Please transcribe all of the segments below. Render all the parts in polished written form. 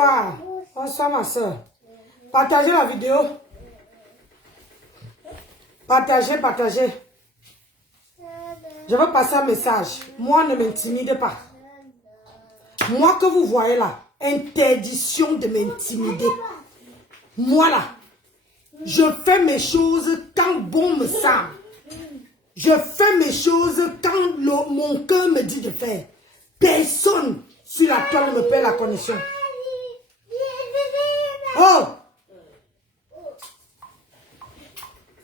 Bonsoir. Bonsoir ma soeur. Partagez la vidéo. Partagez, partagez. Je veux passer un message. Moi, ne m'intimidez pas. Moi que vous voyez là, interdiction de m'intimider. Moi là, je fais mes choses quand bon me semble. Je fais mes choses quand mon cœur me dit de faire. Personne sur la toile ne me paie la connexion. Oh!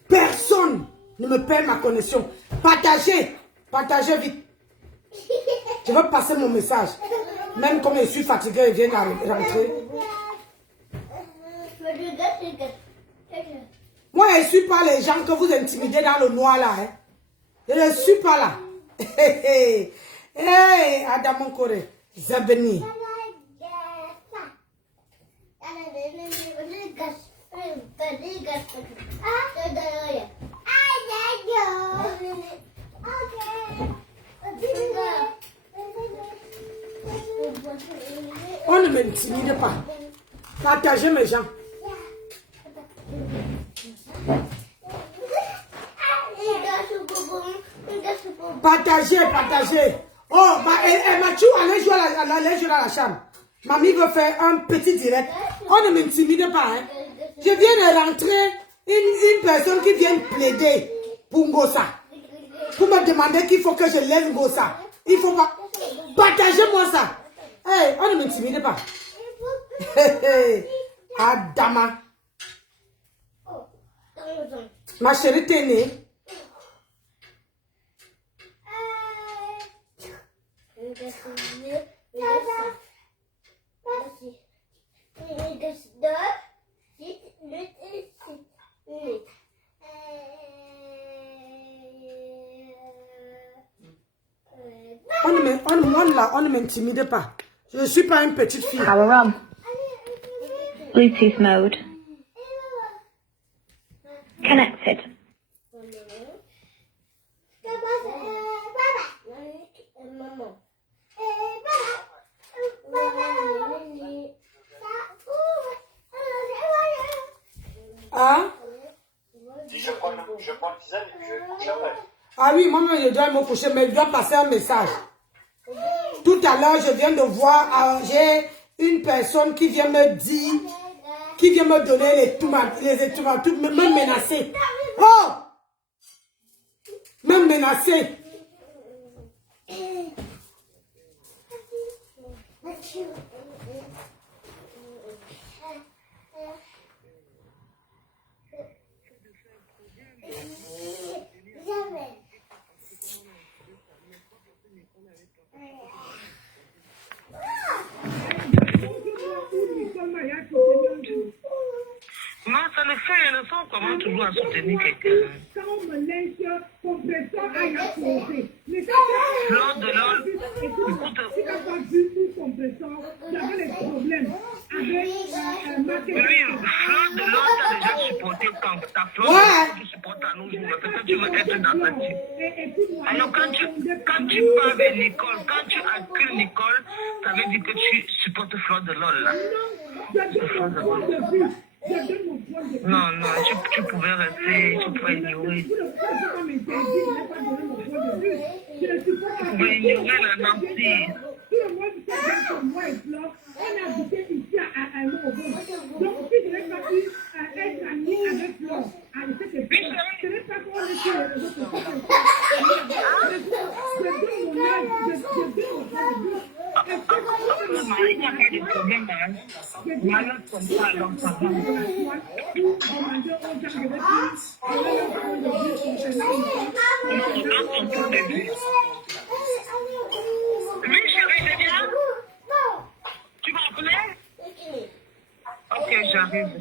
Personne ne me paie ma connexion. Partagez. Partagez vite. Je veux passer mon message. Même comme je suis fatigué, je viens d'arriver. Moi, je ne suis pas les gens que vous intimidez dans le noir là. Hein. Je ne suis pas là. Hey, Adamon Corée. Zabeni. On ne m'intimide pas. Partagez mes gens. Partagez, partagez. Oh, elle m'a tué, allez jouer à la chambre. Mamie veut faire un petit direct. On ne m'intimide pas. Hein. Je viens de rentrer une personne qui vient plaider pour Ngosa. Pour me demander qu'il faut que je laisse Ngosa. Il faut pas. Partagez-moi ça. Hey, on ne m'intimide pas. Adama. Ma chérie, t'es née. On ne m'intimide pas. Je ne suis pas une petite fille. Power on. Bluetooth mode. Connected. Ah? Si je prends le tisane, je j'appelle. Ah oui, moi je dois me coucher, mais je dois passer un message. Tout à l'heure, je viens de voir, j'ai une personne qui vient me dire, qui vient me donner les tomates, me menacer. Oh! Me menacer. Non, ça le fait le son, comment tu dois soutenir quelqu'un. Fleur de l'or, écoute. Oui, Fleur de l'or, t'as déjà supporté quand ta fleur de l'or, tu supportes à nos jours. Peut-être tu veux être dans ta team. Alors quand tu parles de Nicole, quand tu accueilles Nicole, ça veut dire que tu supportes Fleur de l'or là. Fleur de l'or. Non, non, tu pouvais rester, tu pouvais ignorer. Tu pouvais ignorer la Nancy. Il n'y a pas de problème, malade comme ça, alors ça va. Oui, chérie, c'est bien. Tu m'as appelé? Ok, j'arrive.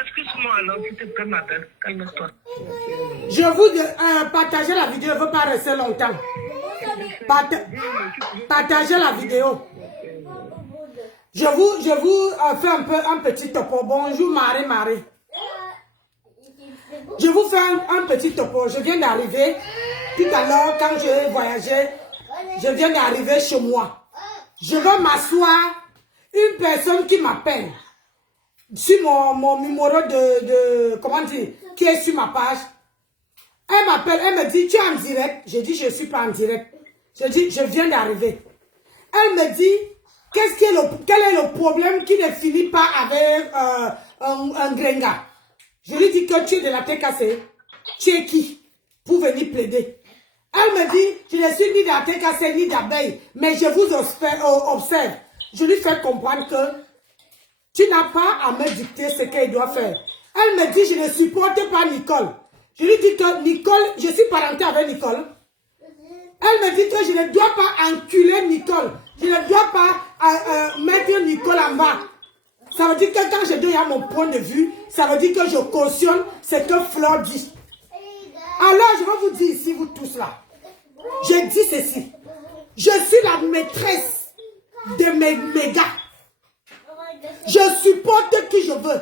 Excuse-moi alors, s'il te plaît, ma belle, calme-toi. Je vous partager la vidéo, je ne veux pas rester longtemps. Partagez la vidéo. Je vous fais un petit topo. Bonjour Marie. Je vous fais un petit topo. Je viens d'arriver. Tout à l'heure, quand je voyageais, je viens d'arriver chez moi. Je veux m'asseoir une personne qui m'appelle sur mon numéro comment dire, qui est sur ma page. Elle m'appelle, elle me dit, tu es en direct? J'ai dit, je ne suis pas en direct. Je dis, je viens d'arriver. Elle me dit, quel est le problème qui ne finit pas avec un grenga? Je lui dis que tu es de la tête cassée. Tu es qui pour venir plaider? Elle me dit, je ne suis ni de la tête cassée ni d'abeille, mais je vous observe. Je lui fais comprendre que tu n'as pas à me dicter ce qu'elle doit faire. Elle me dit, je ne supporte pas Nicole. Je lui dis que Nicole, je suis parentée avec Nicole. Elle me dit que je ne dois pas enculer Nicole. Je ne dois pas mettre Nicole en bas. Ça veut dire que quand je donne à mon point de vue, ça veut dire que je cautionne ce que Fleur dit. Alors, je vais vous dire ici, vous tous là. Je dis ceci. Je suis la maîtresse de mes gars. Je supporte qui je veux.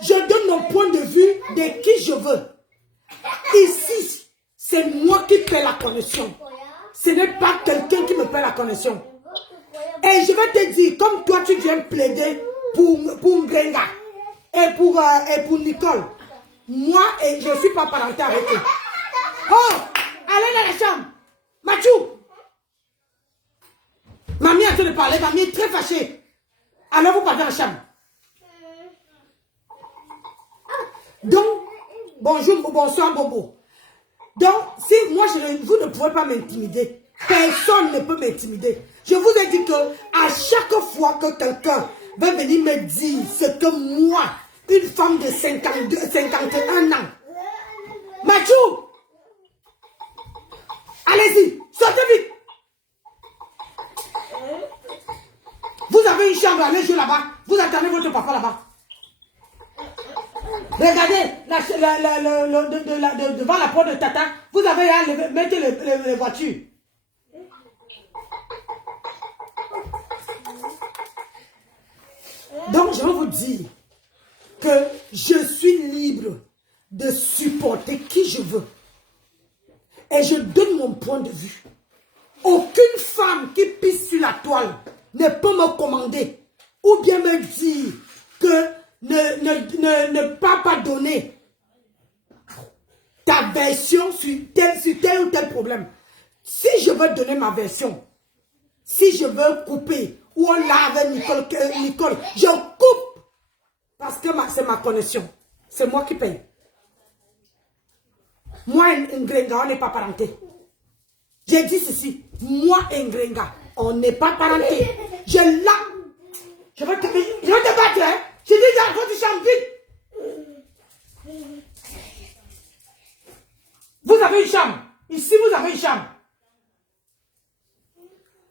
Je donne mon point de vue de qui je veux. Ici, c'est moi qui paie la connexion. Ce n'est pas quelqu'un qui me paie la connexion. Et je vais te dire, comme toi tu viens plaider pour Grenga et pour Nicole, moi, je ne suis pas parentée avec eux. Oh, allez dans la chambre. Mathieu. Mamie a en train de parler, mamie est très fâchée. Alors vous partez en chambre. Donc, bonjour, bonsoir, Bobo. Donc, si moi, vous ne pouvez pas m'intimider, personne ne peut m'intimider. Je vous ai dit que à chaque fois que quelqu'un va venir me dire ce que moi, une femme de 51 ans, Mathieu, allez-y, sortez vite. Vous avez une chambre, allez jouer là-bas. Vous attendez votre papa là-bas. Regardez, devant la porte de Tata, vous avez à mettre les voitures. Donc, je vais vous dire que je suis libre de supporter qui je veux. Et je donne mon point de vue. Aucune femme qui pisse sur la toile ne peut me commander ou bien me dire que ne pas donner ta version sur tel ou tel problème. Si je veux donner ma version, si je veux couper ou on l'a avec Nicole, je coupe parce que c'est ma connexion. C'est moi qui paye. Moi et Ngrenga, on n'est pas parenté. J'ai dit ceci. Moi et Ngrenga, on n'est pas parenté. Je vais te battre, hein. J'ai dit dans votre chambre, vite. Vous avez une chambre. Ici, vous avez une chambre.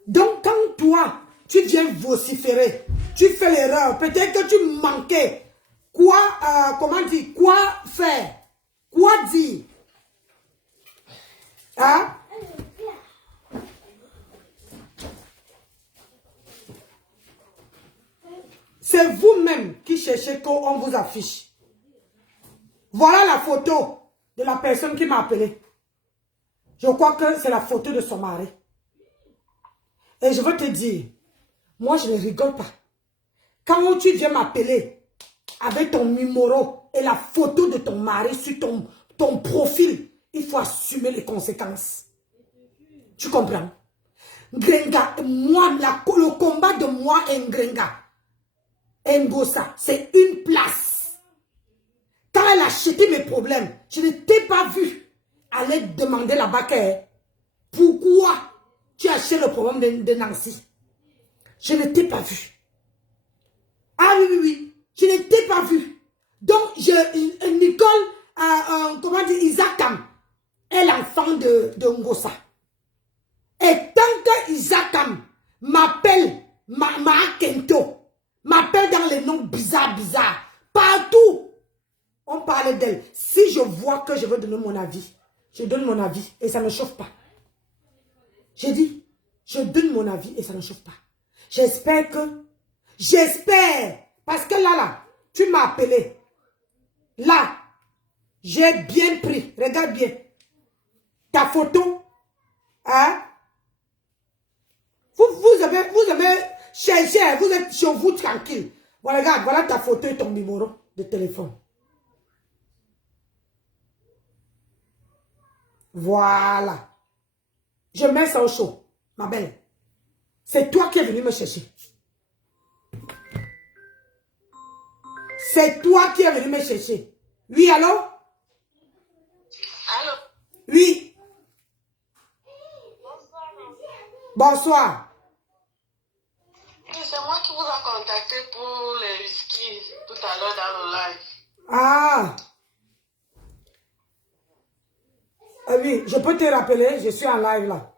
Donc, quand toi, tu viens vociférer, tu fais l'erreur, peut-être que tu manquais. Comment dire, quoi faire? Quoi dire? Hein? C'est vous-même qui cherchez qu'on vous affiche. Voilà la photo de la personne qui m'a appelé. Je crois que c'est la photo de son mari. Et je veux te dire, moi je ne rigole pas. Quand tu viens m'appeler avec ton numéro et la photo de ton mari sur ton profil, il faut assumer les conséquences. Tu comprends? Ngrenga, moi, le combat de moi et Ngrenga, Ngosa, c'est une place. Quand elle a acheté mes problèmes, je ne t'ai pas vu aller demander la baquette. Pourquoi tu as acheté le problème de Nancy? Je ne t'ai pas vu. Ah oui, je ne t'ai pas vu. Donc, Nicole, comment dire, Isakam est l'enfant de Ngosa. Et tant que Isakam m'appelle Kento, m'appelle dans les noms bizarres, partout, on parle d'elle. Si je vois que je veux donner mon avis, je donne mon avis et ça ne chauffe pas. J'ai dit, je donne mon avis et ça ne chauffe pas. J'espère, parce que là, tu m'as appelé. Là, j'ai bien pris, regarde bien, ta photo, hein? Vous avez Cherchez, vous êtes chez vous tranquille. Voilà, regarde, voilà ta photo et ton numéro de téléphone. Voilà. Je mets ça au chaud, ma belle. C'est toi qui es venu me chercher. C'est toi qui es venu me chercher. Oui, allô? Allô? Oui. Bonsoir. Bonsoir. C'est moi qui vous ai contacté pour les whisky tout à l'heure dans le live. Ah. Ah oui, je peux te rappeler, je suis en live là.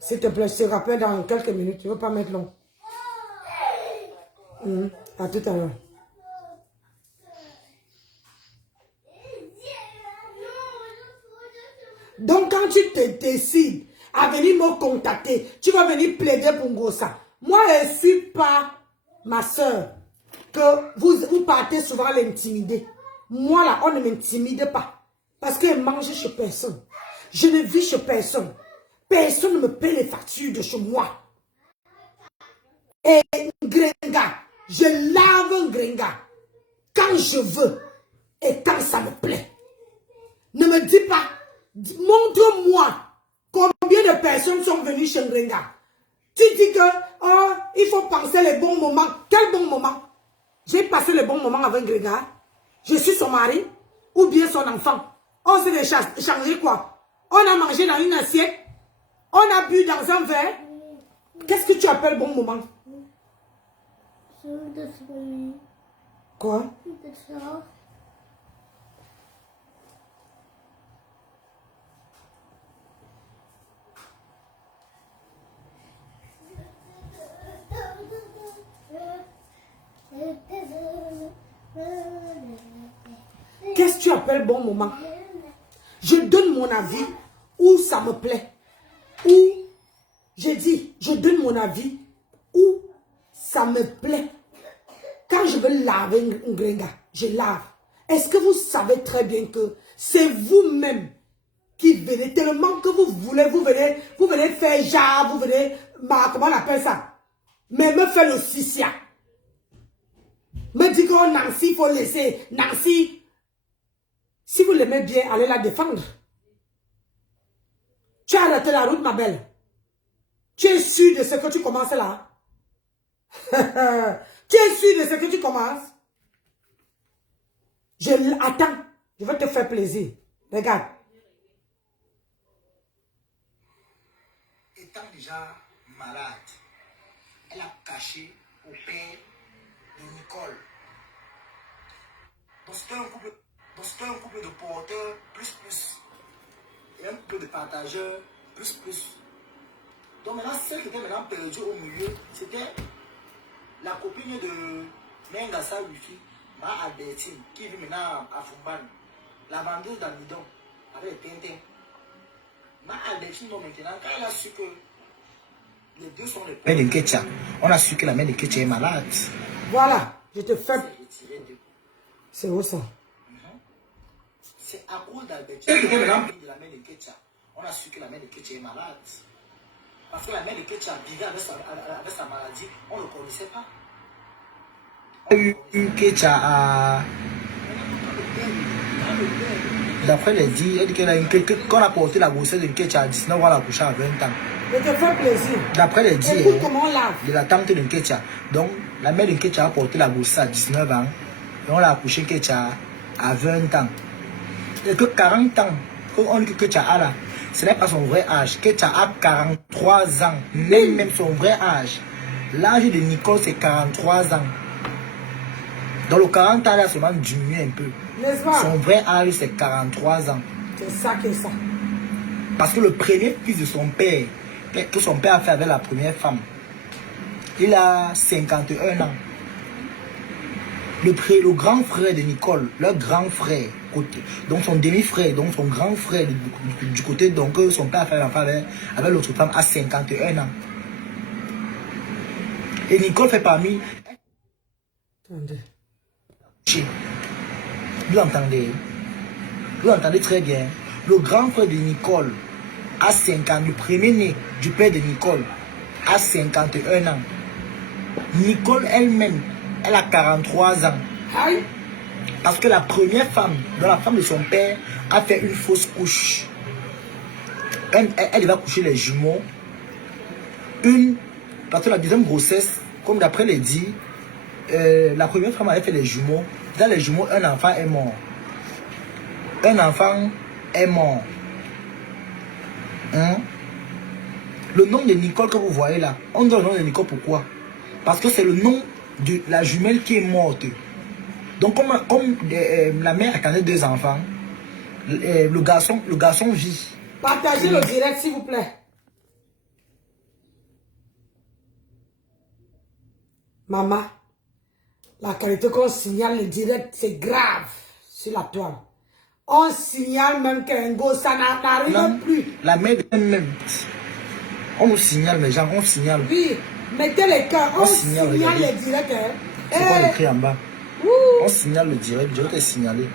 S'il te plaît, je te rappelle dans quelques minutes, je ne veux pas mettre long. À tout à l'heure. Donc, quand tu te décides à venir me contacter, tu vas venir plaider pour Ngossa. Moi, je ne suis pas ma soeur, que vous partez souvent l'intimider. Moi, là, on ne m'intimide pas. Parce que je mange chez personne. Je ne vis chez personne. Personne ne me paie les factures de chez moi. Et Grenga, je lave un Grenga quand je veux et quand ça me plaît. Ne me dis pas, montre-moi combien de personnes sont venues chez Grenga. Tu dis que oh, il faut penser les bons moments. Quel bon moment? J'ai passé le bon moment avec Grenga. Je suis son mari ou bien son enfant. On s'est échangé quoi? On a mangé dans une assiette. On a bu dans un verre. Qu'est-ce que tu appelles bon moment? Quoi? Qu'est-ce que tu appelles bon moment? Je donne mon avis où ça me plaît. Où je dis, je donne mon avis où ça me plaît. Quand je veux laver un Grenga, je lave. Est-ce que vous savez très bien que c'est vous-même qui venez, tellement que vous voulez, vous venez faire genre, vous venez, comment on appelle ça? Mais me faire le sicia. Me dit que oh, Nancy, il faut laisser. Nancy, si vous l'aimez bien, allez la défendre. Tu as arrêté la route, ma belle. Tu es sûr de ce que tu commences là? Tu es sûr de ce que tu commences? Attends, je vais te faire plaisir. Regarde. Étant déjà malade, elle a caché au père de Nicole. Donc c'était un couple de porteurs plus et un couple de partageurs plus. Donc maintenant, celle qui était maintenant perdue au milieu, c'était la copine de Mengasa Wifi, Ma Albertine, qui vit maintenant à Fumban, la vendeuse d'amidon avec les tintins. Ma Albertine, maintenant, quand elle a su que les deux sont les pères de Nketia, on a su que la mère de Nketia est malade. Voilà, je te fais. C'est où ça? C'est à cause d'Albertine, de la mère de Nketia, on a su que la mère de Nketia est malade. Parce que la mère de Nketia vivait avec sa maladie, on ne le connaissait pas. Nketia d'après les dires, elle dit qu'on a porté la grossesse de Nketia à 19 ans, on l'a accouché à 20 ans. Je te fais plaisir. D'après les dires de la tante de Nketia. Donc, la mère de Nketia a porté la grossesse à 19 ans et on l'a accouché Nketia à 20 ans. Et que 40 ans, on dit que Nketia a là, ce n'est pas son vrai âge. Nketia a 43 ans, même son vrai âge. L'âge de Nicole, c'est 43 ans. Dans le 40 ans, elle a seulement diminué un peu. Son vrai âge, c'est 43 ans. C'est ça que ça. Parce que le premier fils de son père, que son père a fait avec la première femme, il a 51 ans. Le grand frère de Nicole, leur grand frère, donc son demi-frère, donc son grand frère du côté, donc son père a fait l'enfant avec l'autre femme, a 51 ans. Et Nicole fait parmi... Attendez. Vous entendez très bien. Le grand frère de Nicole a 5 ans, le premier né du père de Nicole a 51 ans. Nicole elle-même, elle a 43 ans. Aïe. Parce que la première femme, dans la femme de son père, a fait une fausse couche. Elle va coucher les jumeaux. Parce que la deuxième grossesse, comme d'après les dit, la première femme avait fait les jumeaux. Dans les jumeaux, un enfant est mort. Un enfant est mort. Hein? Le nom de Nicole que vous voyez là, on donne le nom de Nicole pourquoi? Parce que c'est le nom de la jumelle qui est morte. Donc comme la mère attendait 2 enfants, le garçon vit. Partagez le direct s'il vous plaît. Maman, la qualité qu'on signale le direct, c'est grave sur la toile. On signale même qu'un gosse, ça n'arrive plus. La mère même. On nous signale, les gens, on signale. Oui, mettez les cœurs, on signale les directs. C'est quoi écrit en bas? On signale le direct est signalé.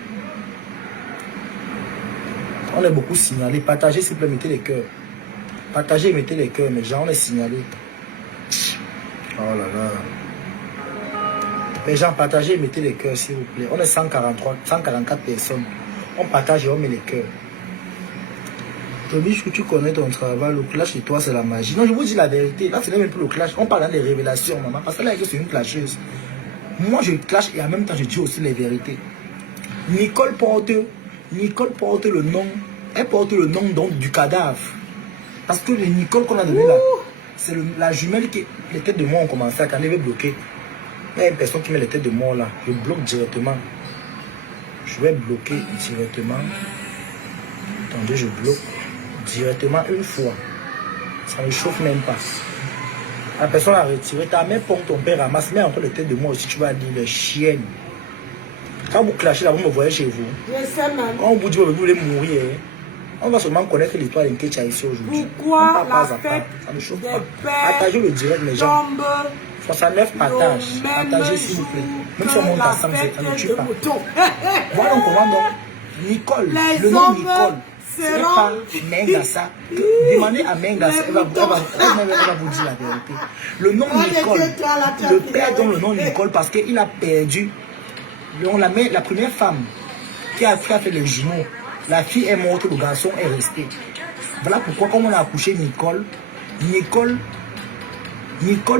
On est beaucoup signalé. Partagez s'il vous plaît, mettez les cœurs. Partagez et mettez les cœurs, mais gens, on est signalé. Oh là là. Les gens, partagez et mettez les cœurs s'il vous plaît. On est 144 personnes. On partage et on met les cœurs. Tobiche, que tu connais ton travail, le clash chez toi c'est la magie. Non, je vous dis la vérité. Là, ce n'est même plus le clash. On parle des révélations, maman. Parce que là, c'est une clasheuse. Moi, je clash et en même temps, je dis aussi les vérités. Nicole porte le nom. Elle porte le nom donc du cadavre. Parce que le Nicole qu'on a donné là, c'est la jumelle qui. Les têtes de mort ont commencé à quand elle veut bloquer. Il y a une personne qui met les têtes de mort là. Je bloque directement. Je vais bloquer directement. Attendez, je bloque directement une fois. Ça ne chauffe même pas. La personne a retiré. Ta main pompe, ton père ramasse. Mets encore les têtes de mort aussi. Tu vas dire les chiennes. Quand vous clashez là, vous me voyez chez vous. Je sais même. Quand vous dites que vous voulez mourir, on va seulement connaître l'histoire d'un Ketcha ici aujourd'hui. Pourquoi la fête ça ne chauffe des pas. pères Partagez le direct, les gens. tombe 69 partages. Partagez s'il vous plaît. Même si on monte ensemble, ça ne tue pas. Voilà comment donc. Nicole, le nom Nicole. Ce n'est pas Mengassa. Demandez à Mengassa, elle va vous dire la vérité. Le nom Nicole, le père donne le nom Nicole parce qu'il a perdu. La première femme qui a fait les jumeaux, la fille est morte, le garçon est resté. Voilà pourquoi, comme on a accouché Nicole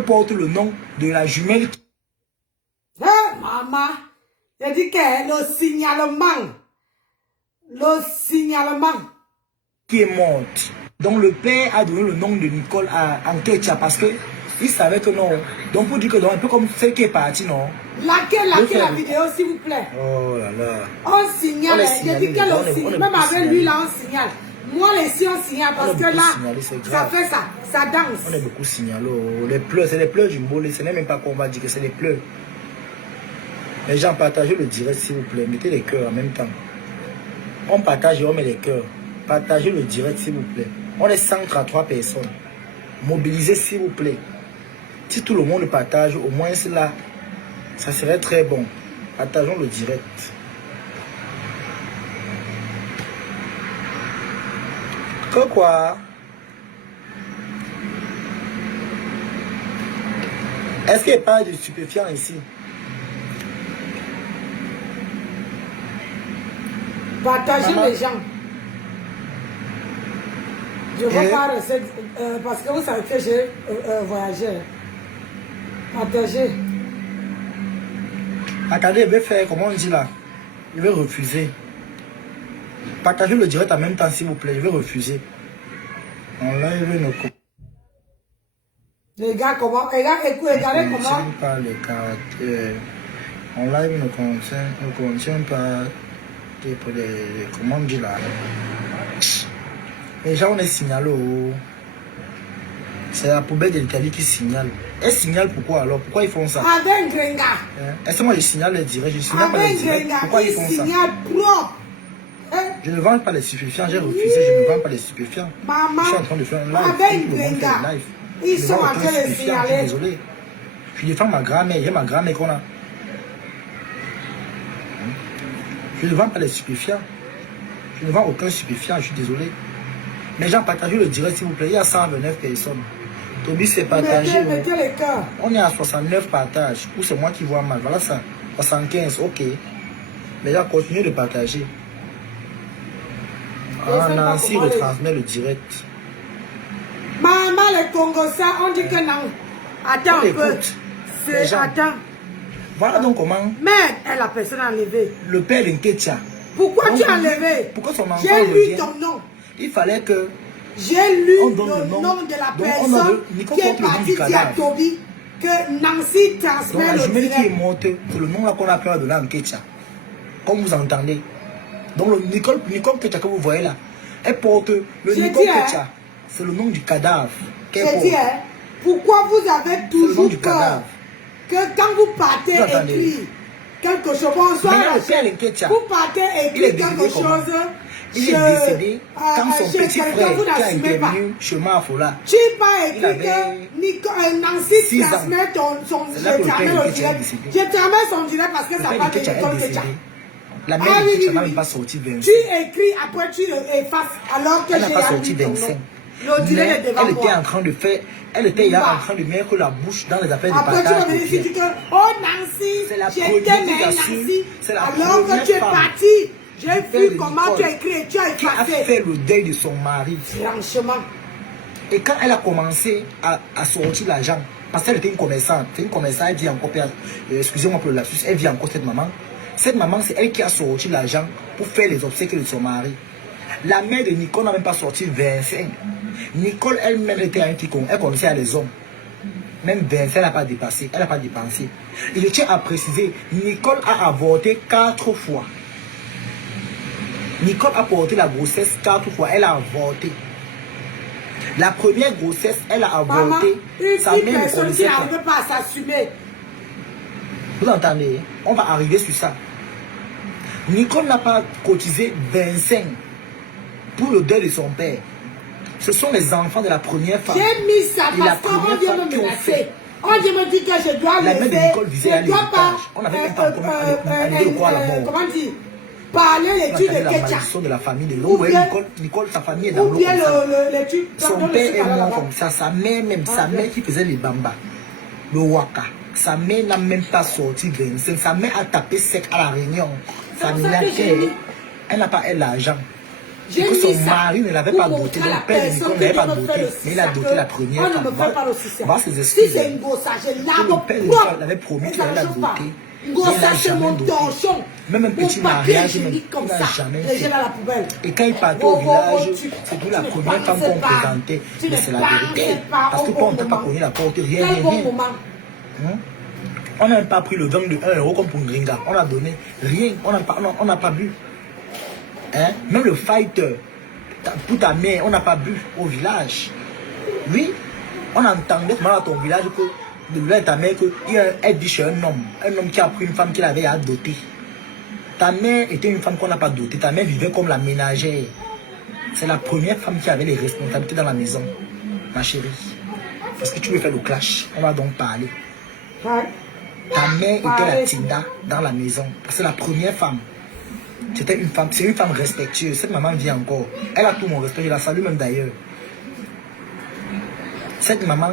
porte le nom de la jumelle. Maman, j'ai dit que le signalement Qui est morte. Donc le père a donné le nom de Nicole à Ketcha parce que il savait que non. Donc pour dire que donc, un peu comme celle qui est partie, non. Laquelle la vidéo, s'il vous plaît. Oh là là. On signale. J'ai dit qu'elle le signale. Même avec lui, là, on signale. Moi, les si on signale parce que là, ça fait ça. Ça danse. On est beaucoup signalé. Les pleurs, c'est les pleurs du mollet. Ce n'est même pas qu'on va dire que c'est les pleurs. Les gens, partagez le direct, s'il vous plaît. Mettez les cœurs en même temps. On partage et on met les cœurs. Partagez le direct, s'il vous plaît. On est 133 personnes. Mobilisez, s'il vous plaît. Si tout le monde partage, au moins cela, ça serait très bon. Partageons le direct. Quoi? Est-ce qu'il n'y a pas de stupéfiants ici? Partagez les gens. Je ne veux pas rester, parce que vous savez que j'ai voyagé. Partagez. Attendez, je vais faire, comment on dit là? Je vais refuser. Partagez le direct en même temps, s'il vous plaît. Je vais refuser. On live nos comptes. Les gars, comment? Regardez comment? Pas les caractères. On live ne contient pas comment on dit là? Les gens, on est signalé. C'est la poubelle de l'Italie qui signale. Elle signale pourquoi alors? Pourquoi ils font ça? Avec Grenga. Est-ce que moi je signale les directs? Je signale pas les directs. Pourquoi ils font ça? Je ne vends pas les stupéfiants, j'ai refusé, je ne vends pas les stupéfiants. Maman, je suis en train de faire un live. avec Grenga. Ils sont en train de signaler. Je suis désolé. Je défends ma grand-mère, j'ai ma grand-mère qu'on a. Je ne vends pas les stupéfiants. Je ne vends aucun stupéfiant, je suis désolé. Les gens, partagez le direct s'il vous plaît. Il y a 129 personnes. Toby, c'est partagé. Mettez les cœurs. On est à 69 partages. Ou c'est moi qui vois mal. Voilà ça. 75, ok. Mais là, continuez de partager. Ah, Nancy retransmet le direct. Maman, les Congos, ça, on dit que non. Attends un peu. Attends. Voilà donc comment. Merde, la personne a enlevé. Le père d'Inketia. Pourquoi tu as enlevé? Pourquoi son enfant J'ai lu revient? ton nom. Il fallait que... J'ai lu on le donne le nom de la Donc, personne qui est partie dire à Toby que Nancy Donc transmet la le jumelle qui est direct. morte, c'est le nom là qu'on a appelé de l'Anketia. Comme vous entendez. Donc le Nicole Ketia que vous voyez là, elle porte le Nicole Ketia. C'est le nom du cadavre. J'ai dit, pourquoi vous avez toujours peur que quand vous partez écrire quelque chose, bonsoir, vous partez écrire quelque chose. Il est décédé quand son petit frère qui a intervenu chez Mafola. Tu vas écrire que Nancy transmet son direct. Je transmets son direct parce que ça va de Nicole Ketia. La mère de Ketia n'a même pas sorti 25. Tu écris, après tu effaces alors que j'ai elle n'a pas sorti 25. Mais elle était en train de faire, elle était en train de mettre la bouche dans les affaires de partage. Après tu vas venir ici, tu dis que, oh Nancy, je t'aime Nancy, alors que tu es parti. J'ai vu comment tu as écrit et tu as effacé. Qui a fait le deuil de son mari. Franchement. Et quand elle a commencé à sortir l'argent, parce qu'elle était une commerçante, elle vit encore, excusez-moi pour le lapsus, elle vit encore cette maman. Cette maman, c'est elle qui a sorti l'argent pour faire les obsèques de son mari. La mère de Nicole n'a même pas sorti 25. Nicole elle-même était un petit con, elle connaissait les hommes. Même 25, elle n'a pas dépassé, elle n'a pas dépensé. Et je tiens à préciser, Nicole a avorté 4 fois. Nicole a porté la grossesse 4 fois, elle a avorté. La première grossesse, elle a avorté. Sa mère ne connaissait pas. Elle ne peut pas s'assumer. Vous entendez? On va arriver sur ça. Nicole n'a pas cotisé 25 pour le deuil de son père. Ce sont les enfants de la première femme. J'ai mis ça parce qu'on vient me menacer. On vient me dire que je dois la lever. mère de Nicole visait à l'héritage. On avait même pas encore à la mort. Comment dire? Parler l'étude de Ketia. De la famille de l'eau. Nicole, sa famille est dans l'eau. Son père est mort comme ça. Sa mère même, sa mère qui faisait les bambas. Le waka. Sa mère n'a même pas sorti 25. Sa mère a tapé sec à la réunion familiale. Elle n'a pas l'argent. Et que son mari ne l'avait pas doté. Le père de Nicole n'avait pas doté. Mais il a doté la première femme. Va ses excuses. Si c'est une gossage, je lave. Le père de Nicole l'avait promis qu'il allait la doter. Même un petit mariage, il n'a jamais fait. Et quand il partait au village, c'est tout la première femme qu'on présentait. Mais c'est la vérité. Parce que quand on ne t'a pas connu la porte, rien. On n'a même pas pris le gang de 1 euro comme pour Gringa. On a donné rien. On n'a pas bu. Hein? Même le fighter, pour ta mère, on n'a pas bu au village. Oui, on entendait dans ton village que de village ta mère qu'elle dit chez un homme qui a pris une femme qu'il avait adoptée. Ta mère était une femme qu'on n'a pas dotée. Ta mère vivait comme la ménagère. C'est la première femme qui avait les responsabilités dans la maison, ma chérie. Est-ce que tu veux faire le clash? On va donc parler. Ta mère était la Tinda dans la maison. C'est la première femme. C'était une femme, c'est une femme respectueuse. Cette maman vit encore. Elle a tout mon respect. Je la salue même d'ailleurs. Cette maman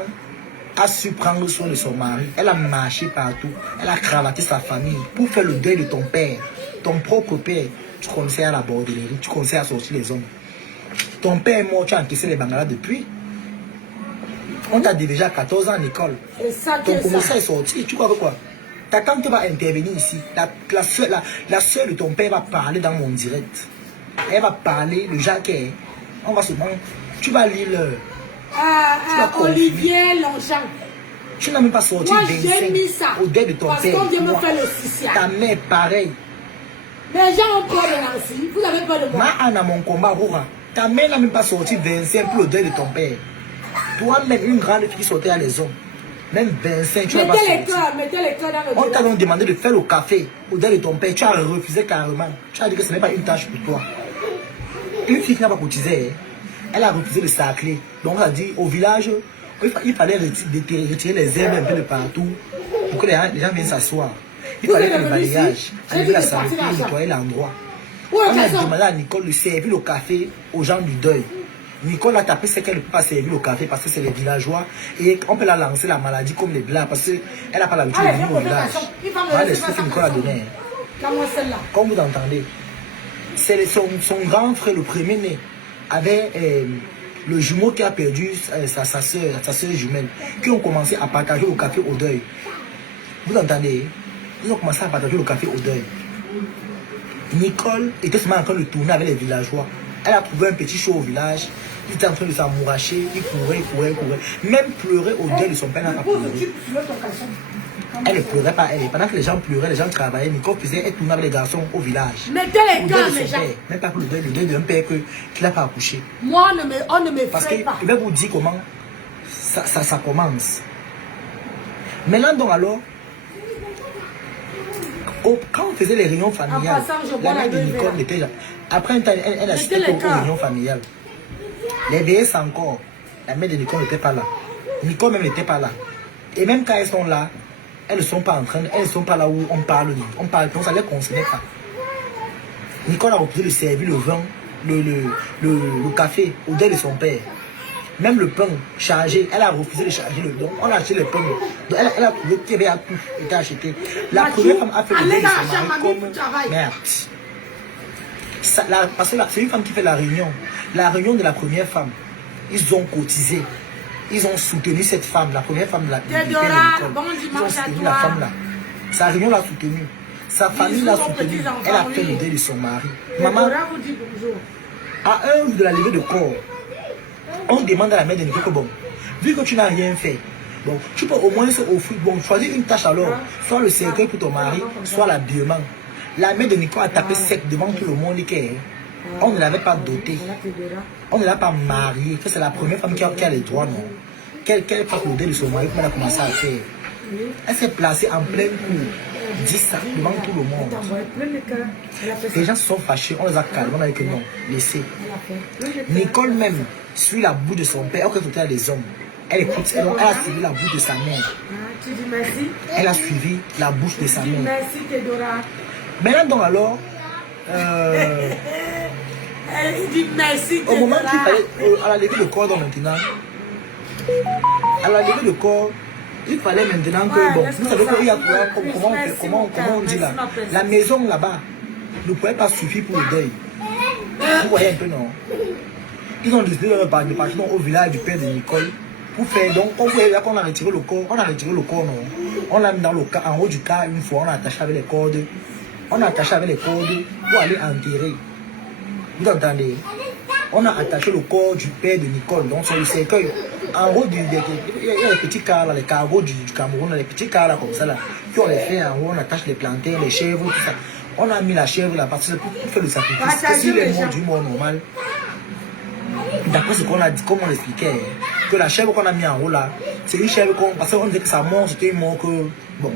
a su prendre soin de son mari. Elle a marché partout. Elle a cravaté sa famille pour faire le deuil de ton père. Ton propre père, tu connaissais à la bordellerie, tu connaissais à sortir les hommes. Ton père est mort, tu as encaissé les bangalas depuis. On t'a dit déjà à 14 ans à l'école. Ton commerçant est sorti. Tu crois que quoi? Ta tante va intervenir ici. La soeur de ton père va parler dans mon direct. Elle va parler, le Jacquet. On va se demander. Tu vas lire le. Olivier Longchamp. Tu n'as même pas sorti. Moi j'ai mis ça. Au dé de ton parce père. Parce qu'on vient me faire le social. Ta mère, pareil. Les gens ont peur de Nancy. Vous avez peur de moi. Ma Anna, mon combat, Roura. Ta mère n'a même pas sorti 25 pour le deuil de ton père. Toi-même, une grande fille qui sortait à les hommes. Même 25, tu n'as pas sorti. Mettez les cœurs dans le On t'a donc demandé de faire le café au deuil de ton père. Tu as refusé carrément. Tu as dit que ce n'est pas une tâche pour toi. Une fille qui n'a pas cotisé, elle a refusé de sacler. Donc elle a dit au village, il fallait retirer les herbes un peu de partout pour que les gens viennent s'asseoir. Il fallait que le balayage, enlever la saleté, nettoyer l'endroit. On a demandé à Nicole de servir le café aux gens du deuil. Nicole a tapé, c'est qu'elle ne peut pas servir le café parce que c'est les villageois. Et on peut la lancer la maladie comme les blancs parce qu'elle n'a pas l'habitude de venir au village. Voilà l'esprit que Nicole a donné. Comme vous entendez, c'est son grand frère, le premier-né, avait le jumeau qui a perdu sa soeur jumelle, qui ont commencé à partager le café au deuil. Vous entendez? Ils ont commencé à partager le café au deuil. Nicole était seulement en train de tourner avec les villageois. Elle a trouvé un petit show au village. Il était en train de s'amouracher. Il courait. Même pleurer au deuil de son père n'a pas pleuré. Elle ne pleurait pas, elle. Pendant que les gens pleuraient, les gens travaillaient, Nicole elle tournait avec les garçons au village. Mettez les gars, mes gens. Même pas pour le deuil d'un père qui n'a pas accouché. Moi, on ne me Parce ferait pas. que je vais vous dire comment ça commence. Maintenant, donc alors, quand on faisait les réunions familiales, la mère de Nicole était là. Après un temps, elle assistait aux réunions familiales. Les VS encore, la mère de Nicole n'était pas là. Nicole même n'était pas là. Et même quand elles sont là, elles ne sont pas là où on parle, donc ça ne les concernait pas. Nicole a refusé de servir le vin, le café au deuil de son père. Même le pain chargé, elle a refusé de charger le don. On a acheté le pain. Donc elle a trouvé qu'il y avait tout été acheté. La première femme a fait le deuil de son mari comme merde. Parce que c'est une femme qui fait la réunion. La réunion de la première femme. Ils ont cotisé. Ils ont soutenu cette femme, la première femme de la Ils ont soutenu la femme là. Sa réunion l'a soutenue. Sa famille l'a soutenue. Elle a fait le deuil de son mari. Maman, à un jour de la levée de corps, on demande à la mère de Nicole que bon, vu que tu n'as rien fait, bon, tu peux au moins offrir, bon, choisir une tâche alors, soit le cercueil pour ton mari, soit l'habillement. La mère de Nicole a tapé sec devant tout le monde et on ne l'avait pas dotée. On ne l'a pas mariée, que c'est la première femme qui a les droits, non. Quel fasse le deuil de son mari, comme elle a commencé à faire. Elle s'est placée en pleine cour, dit ça devant tout le monde. Les gens se sont fâchés, on les a calmés, on a dit que non, laissez. Nicole même suit la bouche de son père, elle côté des hommes. Elle écoute, elle a suivi la bouche de sa mère. Elle a suivi la bouche de sa mère. Maintenant donc alors, elle dit merci. Au moment qu'il fallait, à la levée de corps donc maintenant, à la levée de corps, il fallait maintenant que, bon, vous savez qu'il y a comment on dit là, la maison là-bas ne pouvait pas suffire pour le deuil. Vous voyez un peu, non? Ils ont décidé de partir au village du père de Nicole pour faire, donc on voyait là qu'on a retiré le corps, non? On l'a mis dans le cas, en haut du cas, une fois, on a attaché avec les cordes. On a attaché avec les cordes pour aller enterrer. Vous entendez? On a attaché le corps du père de Nicole, donc sur le cercueil. En haut il y a les petits cars là, les cargos du Cameroun, les petits cars là comme ça là, qui ont les fait en haut, on attache les plantains, les chèvres, tout ça. On a mis la chèvre là parce que pour faire le sacrifice. S'il est mort du mort normal, d'après ce qu'on a dit, comme on l'expliquait, que la chèvre qu'on a mis en haut là, c'est une chèvre parce qu'on disait que sa mort c'était une mort que, bon,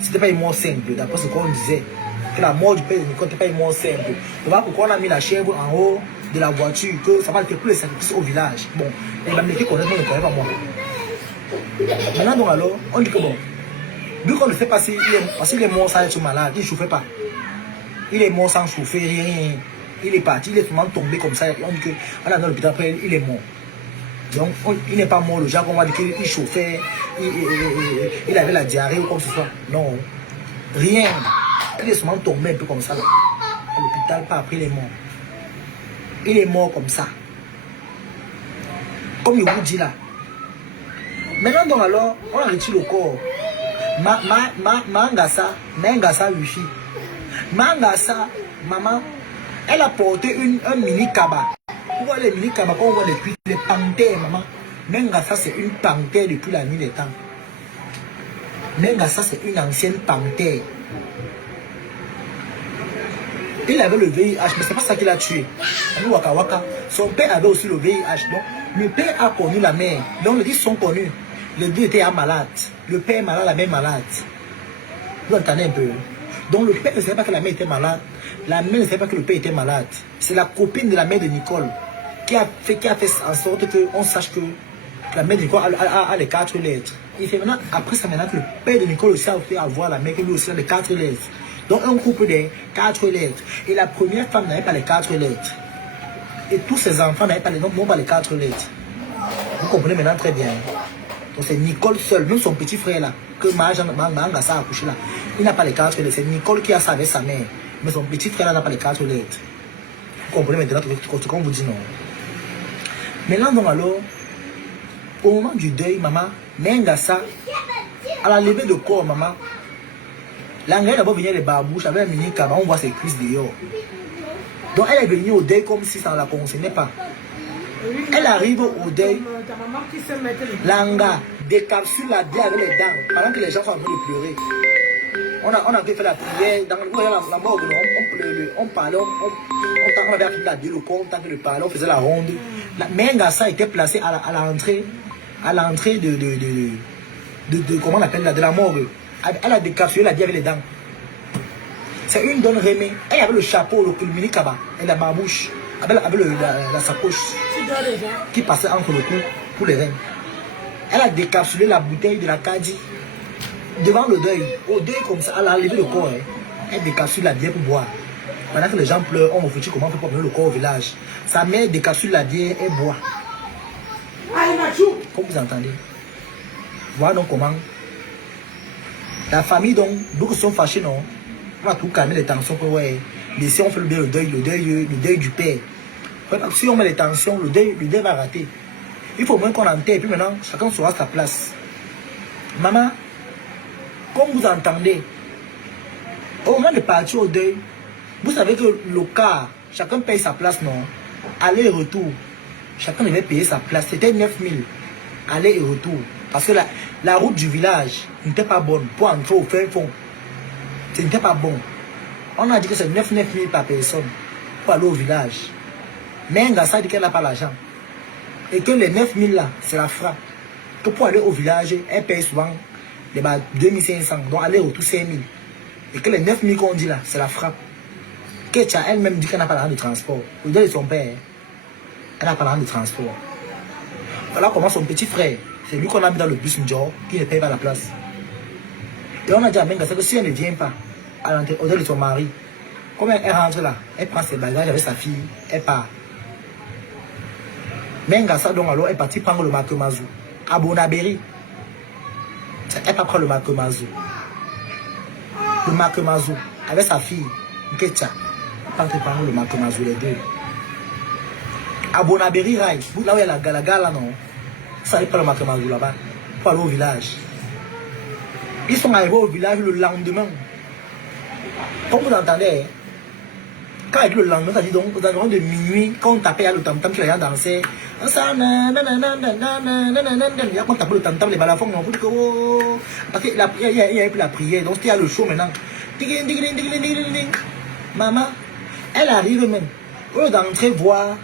c'était pas une mort simple, d'après ce qu'on disait. Que la mort du père de Nicole n'était pas une mort simple. Voilà pourquoi on a mis la chèvre en haut de la voiture, que ça va être plus les sacrifices au village. Bon, les Bamilés connaissent, moi je ne connais pas moi. Maintenant donc alors, on dit que bon, vu qu'on ne sait pas s'il est mort sans être malade, il ne chauffait pas. Il est mort sans chauffer, rien. Il est parti, il est vraiment tombé comme ça. On dit que, voilà, dans l'hôpital après, il est mort. Donc, il n'est pas mort, le genre qu'on va dire qu'il chauffait, il avait la diarrhée ou comme ce soit. Non, rien. Il est seulement tombé un peu comme ça. Là. À l'hôpital, pas après, il est mort. Il est mort comme ça. Comme je vous dis là. Maintenant, donc alors, on a retiré le corps. Mangasa Wifi. Mangasa, maman, elle a porté un mini kaba. Vous voyez les mini kaba, quand on voit les panthères, maman. Mangasa, c'est une panthère depuis la nuit des temps. Mangasa, c'est une ancienne panthère. Il avait le VIH, mais c'est pas ça qu'il a tué. Waka Waka. Son père avait aussi le VIH. Donc, le père a connu la mère. Donc, les deux sont connus. Les deux étaient malades. Le père est malade, la mère malade. Vous entendez un peu? Donc, le père ne savait pas que la mère était malade. La mère ne savait pas que le père était malade. C'est la copine de la mère de Nicole qui a fait en sorte qu'on sache que la mère de Nicole a les 4 lettres. Il fait maintenant, après ça, maintenant que le père de Nicole aussi a fait avoir la mère qui lui aussi a les 4 lettres. Donc un couple de 4 lettres. Et la première femme n'avait pas les 4 lettres. Et tous ces enfants n'ont pas les 4 lettres. Vous comprenez maintenant très bien. Donc c'est Nicole seule, même son petit frère là, que Mahangassa a accouché là, il n'a pas les 4 lettres. C'est Nicole qui a ça avec sa mère. Mais son petit frère là n'a pas les 4 lettres. Vous comprenez maintenant ce qu'on vous dit non. Maintenant donc alors, au moment du deuil, maman, Mahangassa, à la levée de corps, maman, l'anglais d'abord venait les babouches avec un mini cabane, on voit ses cuisses dehors. Donc elle est venue au deuil comme si ça ne la concernait pas. Elle arrive au deuil, l'anga décapsule la bière avec les dents pendant que les gens sont en train de pleurer. On a fait la prière, dans la mort, on parlait, on avait appris la bière, le corps, on le parlait, on faisait la ronde. Mais Ngassa était placé à l'entrée de comment on appelle là, de la mort. Elle a décapsulé la bière avec les dents. C'est une donne remée. Elle avait le chapeau, le mini kaba, et la barbouche, avec la sacoche qui passait entre le cou pour les reins. Elle a décapsulé la bouteille de la Kadi devant le deuil. Au deuil comme ça, elle a levé le corps. Elle décapsule la bière pour boire. Pendant que les gens pleurent, on réfléchit comment on fait pour amener le corps au village. Sa mère décapsule la bière et boit. Comme vous entendez. Voilà donc comment. La famille donc, beaucoup sont fâchés non. On va tout calmer les tensions. Ouais. Mais si on fait le deuil du père. Si on met les tensions, le deuil va rater. Il faut moins qu'on enterre. Et puis maintenant, chacun sera à sa place. Maman, comme vous entendez, au moment de partir au deuil, vous savez que le car, chacun paye sa place, non? Aller et retour. Chacun devait payer sa place. C'était 9 000. Aller et retour. Parce que la route du village n'était pas bonne pour entrer au fin fond. Ce n'était pas bon. On a dit que c'est 9 000 par personne pour aller au village. Mais Ngassa dit qu'elle n'a pas l'argent. Et que les 9 000 là, c'est la frappe. Que pour aller au village, elle paye souvent les 2500. Donc aller au tout 5 000. Et que les 9 000 qu'on dit là, c'est la frappe. Ketcha elle-même dit qu'elle n'a pas l'argent de transport. Au delà de son père, elle n'a pas l'argent de transport. Voilà comment son petit frère, c'est lui qu'on a mis dans le bus Njor, qui ne paye pas la place. Et on a dit à Ngassa que si elle ne vient pas à l'entrée, au delà de son mari, comme elle rentre là, elle prend ses bagages avec sa fille, elle part. Mais Ngassa donc alors est parti prendre le Makemazou à Bonaberi. Elle pas prendre le Makemazou. Le Makemazou avec sa fille, Nkecha. Elle parti prendre le Makemazou les deux. À Bonaberi Rai, là où il y a la gala non. Ça n'est pas le Makemazou là-bas. Pour aller au village. Ils sont arrivés au village le lendemain. Comme vous entendez, quand avec le lendemain, ça dit donc, aux environs de minuit, quand on tapait le tam-tam, que les gens dansaient, il y a quand on tapait le tam-tam, les balafons, on dit que, oh, parce qu'il y a plus la prière, donc il y a le show maintenant. Maman, elle arrive même, au lieu d'entrer voir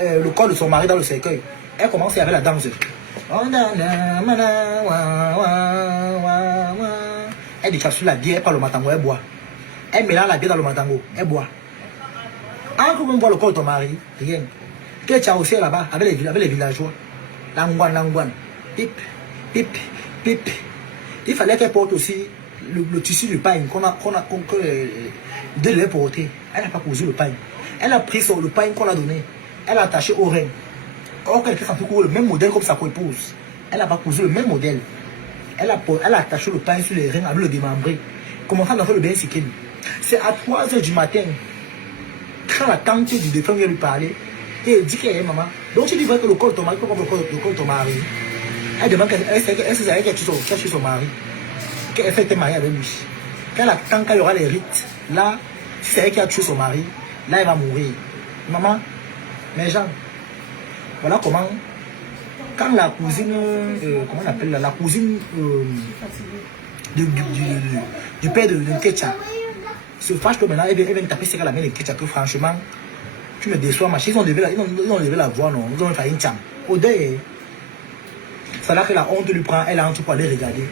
le corps de son mari dans le cercueil, elle commence avec la danse. Elle décapsule la bière, elle prend le matango, elle boit. Elle mélange la bière dans le matango, elle boit. Quand on voit le corps de ton mari, rien. Que tu as aussi là-bas avec les villageois. Langouane. Pip, pip, pip. Il fallait qu'elle porte aussi le tissu du pain qu'on devait porter. Elle n'a pas posé le pain. Elle a pris le pain qu'on a donné. Elle a attaché au rein. Or, quelqu'un a pris le même modèle comme sa co-épouse. Elle n'a pas posé le même modèle. Elle a attaché le pain sur les reins avec le démembré. Commençant à faire le bain sikine. C'est à 3 h du matin. Quand la tante du défunt vient lui parler, et elle dit qu'elle est maman. Donc tu dis que le corps de ton mari, pourquoi le corps de ton mari? Elle demande qu'elle sait qu'elle a tué son mari. Qu'elle fait être mariée avec lui. Quand il y aura les rites, là, si c'est elle qui a tué son mari, là elle va mourir. Maman, mes gens, voilà comment, quand la cousine, comment on appelle la cousine du père de Nkecha se fâche que maintenant elle vient taper sur la main de Nkecha que franchement, tu me déçois, ma chérie, ils ont levé la voix, non, ils ont fait une cham. Au deuil, c'est là que la honte lui prend, elle entre pour aller regarder.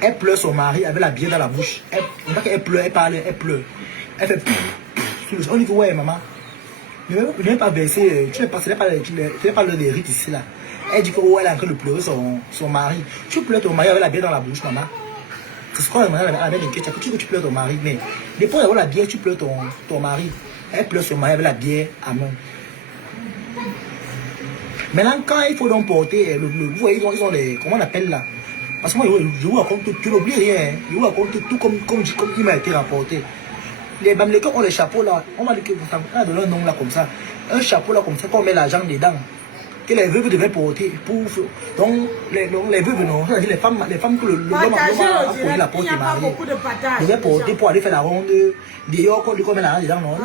Elle pleure son mari avec la bière dans la bouche. Elle pleure, elle parle, elle pleure. Elle fait on dit que ouais maman, ne viens pas verser, tu n'es pas l'heure des rites ici là. Elle dit que ouais, elle est en train de pleurer son mari. Tu pleures ton mari avec la bière dans la bouche, maman. C'est ce qu'on a demandé à la mère de Nkecha, que tu pleures ton mari, mais depuis d'avoir la bière, tu pleures ton mari. Elle pleure son mari avec la bière à main. Maintenant, quand il faut donc porter, vous voyez, ils ont les, comment on appelle là? Parce que moi, je vous raconte tout, tu n'oublies rien. Je vous raconte tout comme il m'a été rapporté. Les Bamilekens ont les chapeaux là. On m'a dit que vous avez donné un nom là comme ça. Un chapeau là comme ça, qu'on met l'argent dedans. Que les veuves devaient porter. Donc, les veuves, non, les femmes que l'homme a posé la porte et marié. Devaient porter pour aller faire la ronde. Dehors, quand on met l'argent dedans, non.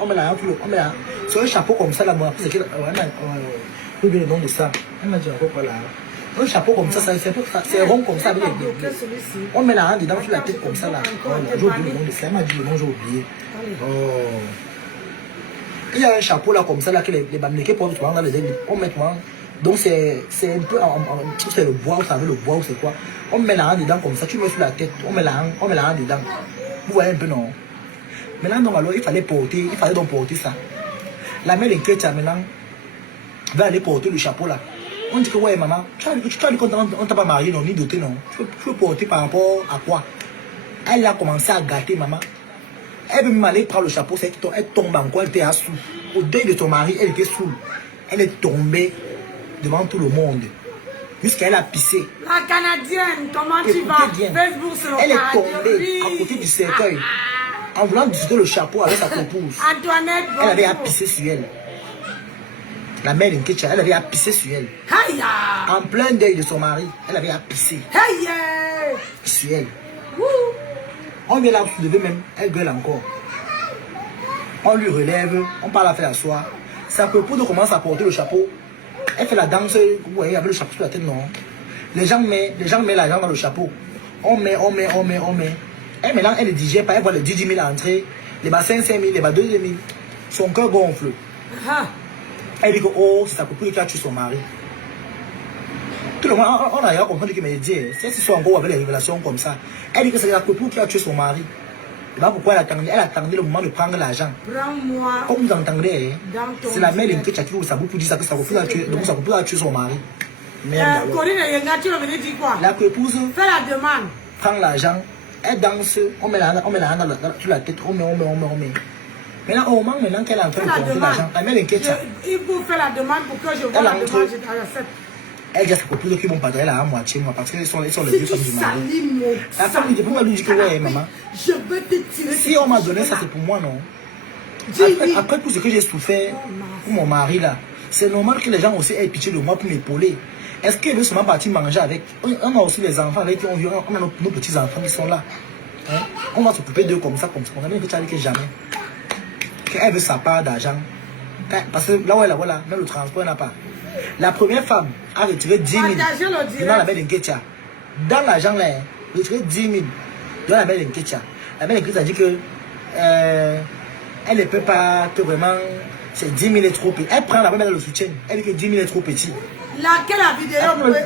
On met l'argent, on met l'argent. C'est un chapeau comme ça là, moi. C'est que, je veux le nom de ça. Elle m'a dit encore quoi là. Un chapeau comme ça, c'est rond comme ça avec les. On met l'argent dedans sur la tête comme ça là. J'ai oublié le nom de ça. Elle m'a dit le nom, j'ai oublié. Oh. Il y a un chapeau là comme ça là que les Bamilekens portent souvent dans les ailes. On met souvent. Donc c'est un peu c'est le bois, vous savez le bois ou c'est quoi. On met l'argent dedans comme ça, tu mets sur la tête, on met l'argent dedans. Vous voyez un peu non? Maintenant donc alors il fallait donc porter ça. La mère inquiète maintenant va aller porter le chapeau là. On dit que ouais maman, tu as dit qu'on t'a pas marié non, ni doté non. Tu veux porter par rapport à quoi? Elle a commencé à gâter maman. Elle veut même aller prendre le chapeau, elle tombe encore, elle était assou. Au deuil de son mari, elle était saoule. Elle est tombée devant tout le monde. Jusqu'elle a pissé. La Canadienne, comment tu vas? Facebook sur elle est tombée à côté du cercueil. En voulant discuter le chapeau avec sa épouse. Antoinette, elle avait à pisser sur elle. La mère d'Inkecha, elle avait à pisser sur elle. En plein deuil de son mari, elle avait à pisser sur elle. On vient là soulever même, elle gueule encore. On lui relève, on parle à faire asseoir. Sa épouse commence à porter le chapeau. Elle fait la danse, vous voyez, avec le chapeau sur la tête, non. Les gens mettent l'argent dans le chapeau. On met. Elle maintenant, elle ne digère pas, elle voit les 10 000 entrer, les bas 5 000, les bas 2 000. Son cœur gonfle. Elle dit que, oh, c'est sa copine qui a tué son mari. Tout le monde, on a rien compris que me dit, c'est ce soit encore avec les révélations comme ça. Elle dit que c'est la copine qui a tué son mari. Et là pourquoi elle attendait le moment de prendre l'argent. Prends-moi. Comme vous entendez, c'est la mère d'Inkecha qui vous savez pour dire ça que sa copine a tué son mari. Merde. Corinne, tu vas venir dire quoi? La épouse fais la demande. Prend l'argent, elle danse, on met l'argent sur la tête, on met. Maintenant, au moment qu'elle est en train de compter l'argent, la mère d'Inkecha. Il faut faire la demande pour que je vois la demande, je t'accepte. Elle dit à sa copine qu'ils vont pas donner à moitié, moi, parce qu'ils sont les deux femmes du mari. La femme lui dit, pourquoi lui dit que ouais, maman? Je veux te tirer. Si on m'a donné ça, c'est pour moi, non? Après tout ce que j'ai souffert pour mon mari, là, c'est normal que les gens aussi aient pitié de moi pour m'épauler. Est-ce qu'elle veut seulement partir manger avec? On a aussi les enfants avec qui on a nos petits-enfants qui sont là. Hein? On va s'occuper d'eux comme ça. On a même que jamais. Elle veut sa part d'argent. Parce que là où elle a, voilà, même le transport n'a pas. La première femme a retiré 10 000 dans la mère d'Inkecha. Dans l'argent là, retiré 10 000 dans la mère d'Inkecha. La mère d'Inkecha a dit que elle ne peut pas, que vraiment, c'est 10 000 est trop petit. Elle prend la même, elle le soutient. Elle dit que 10 000 est trop petit. Laquelle la vidéo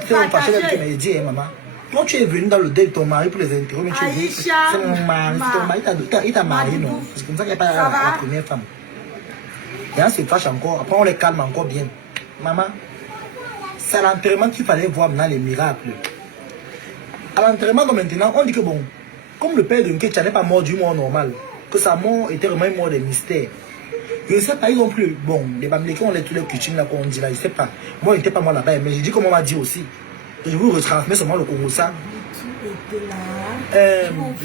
peut partager? Elle m'a dit, maman, quand tu es venu dans le deuil de ton mari pour les interroger, tu es venu, c'est mon mari, c'est ton mari, il t'a marié, non? C'est comme ça qu'il n'y a pas la première femme. Et on se fâche encore, après on les calme encore bien. Maman, c'est à l'enterrement qu'il fallait voir maintenant les miracles. À l'enterrement, maintenant, on dit que bon, comme le père de Nkecha n'est pas mort du mort normal, que sa mort était vraiment une mort des mystères. Je ne sais pas, ils ont plus. Bon, les Bamilekens ont tous les coutumes là qu'on dit là, je ne sais pas. Moi, je n'étais pas moi là-bas, mais j'ai dit comme on m'a dit aussi. Je vous retransmets seulement le Congo ça.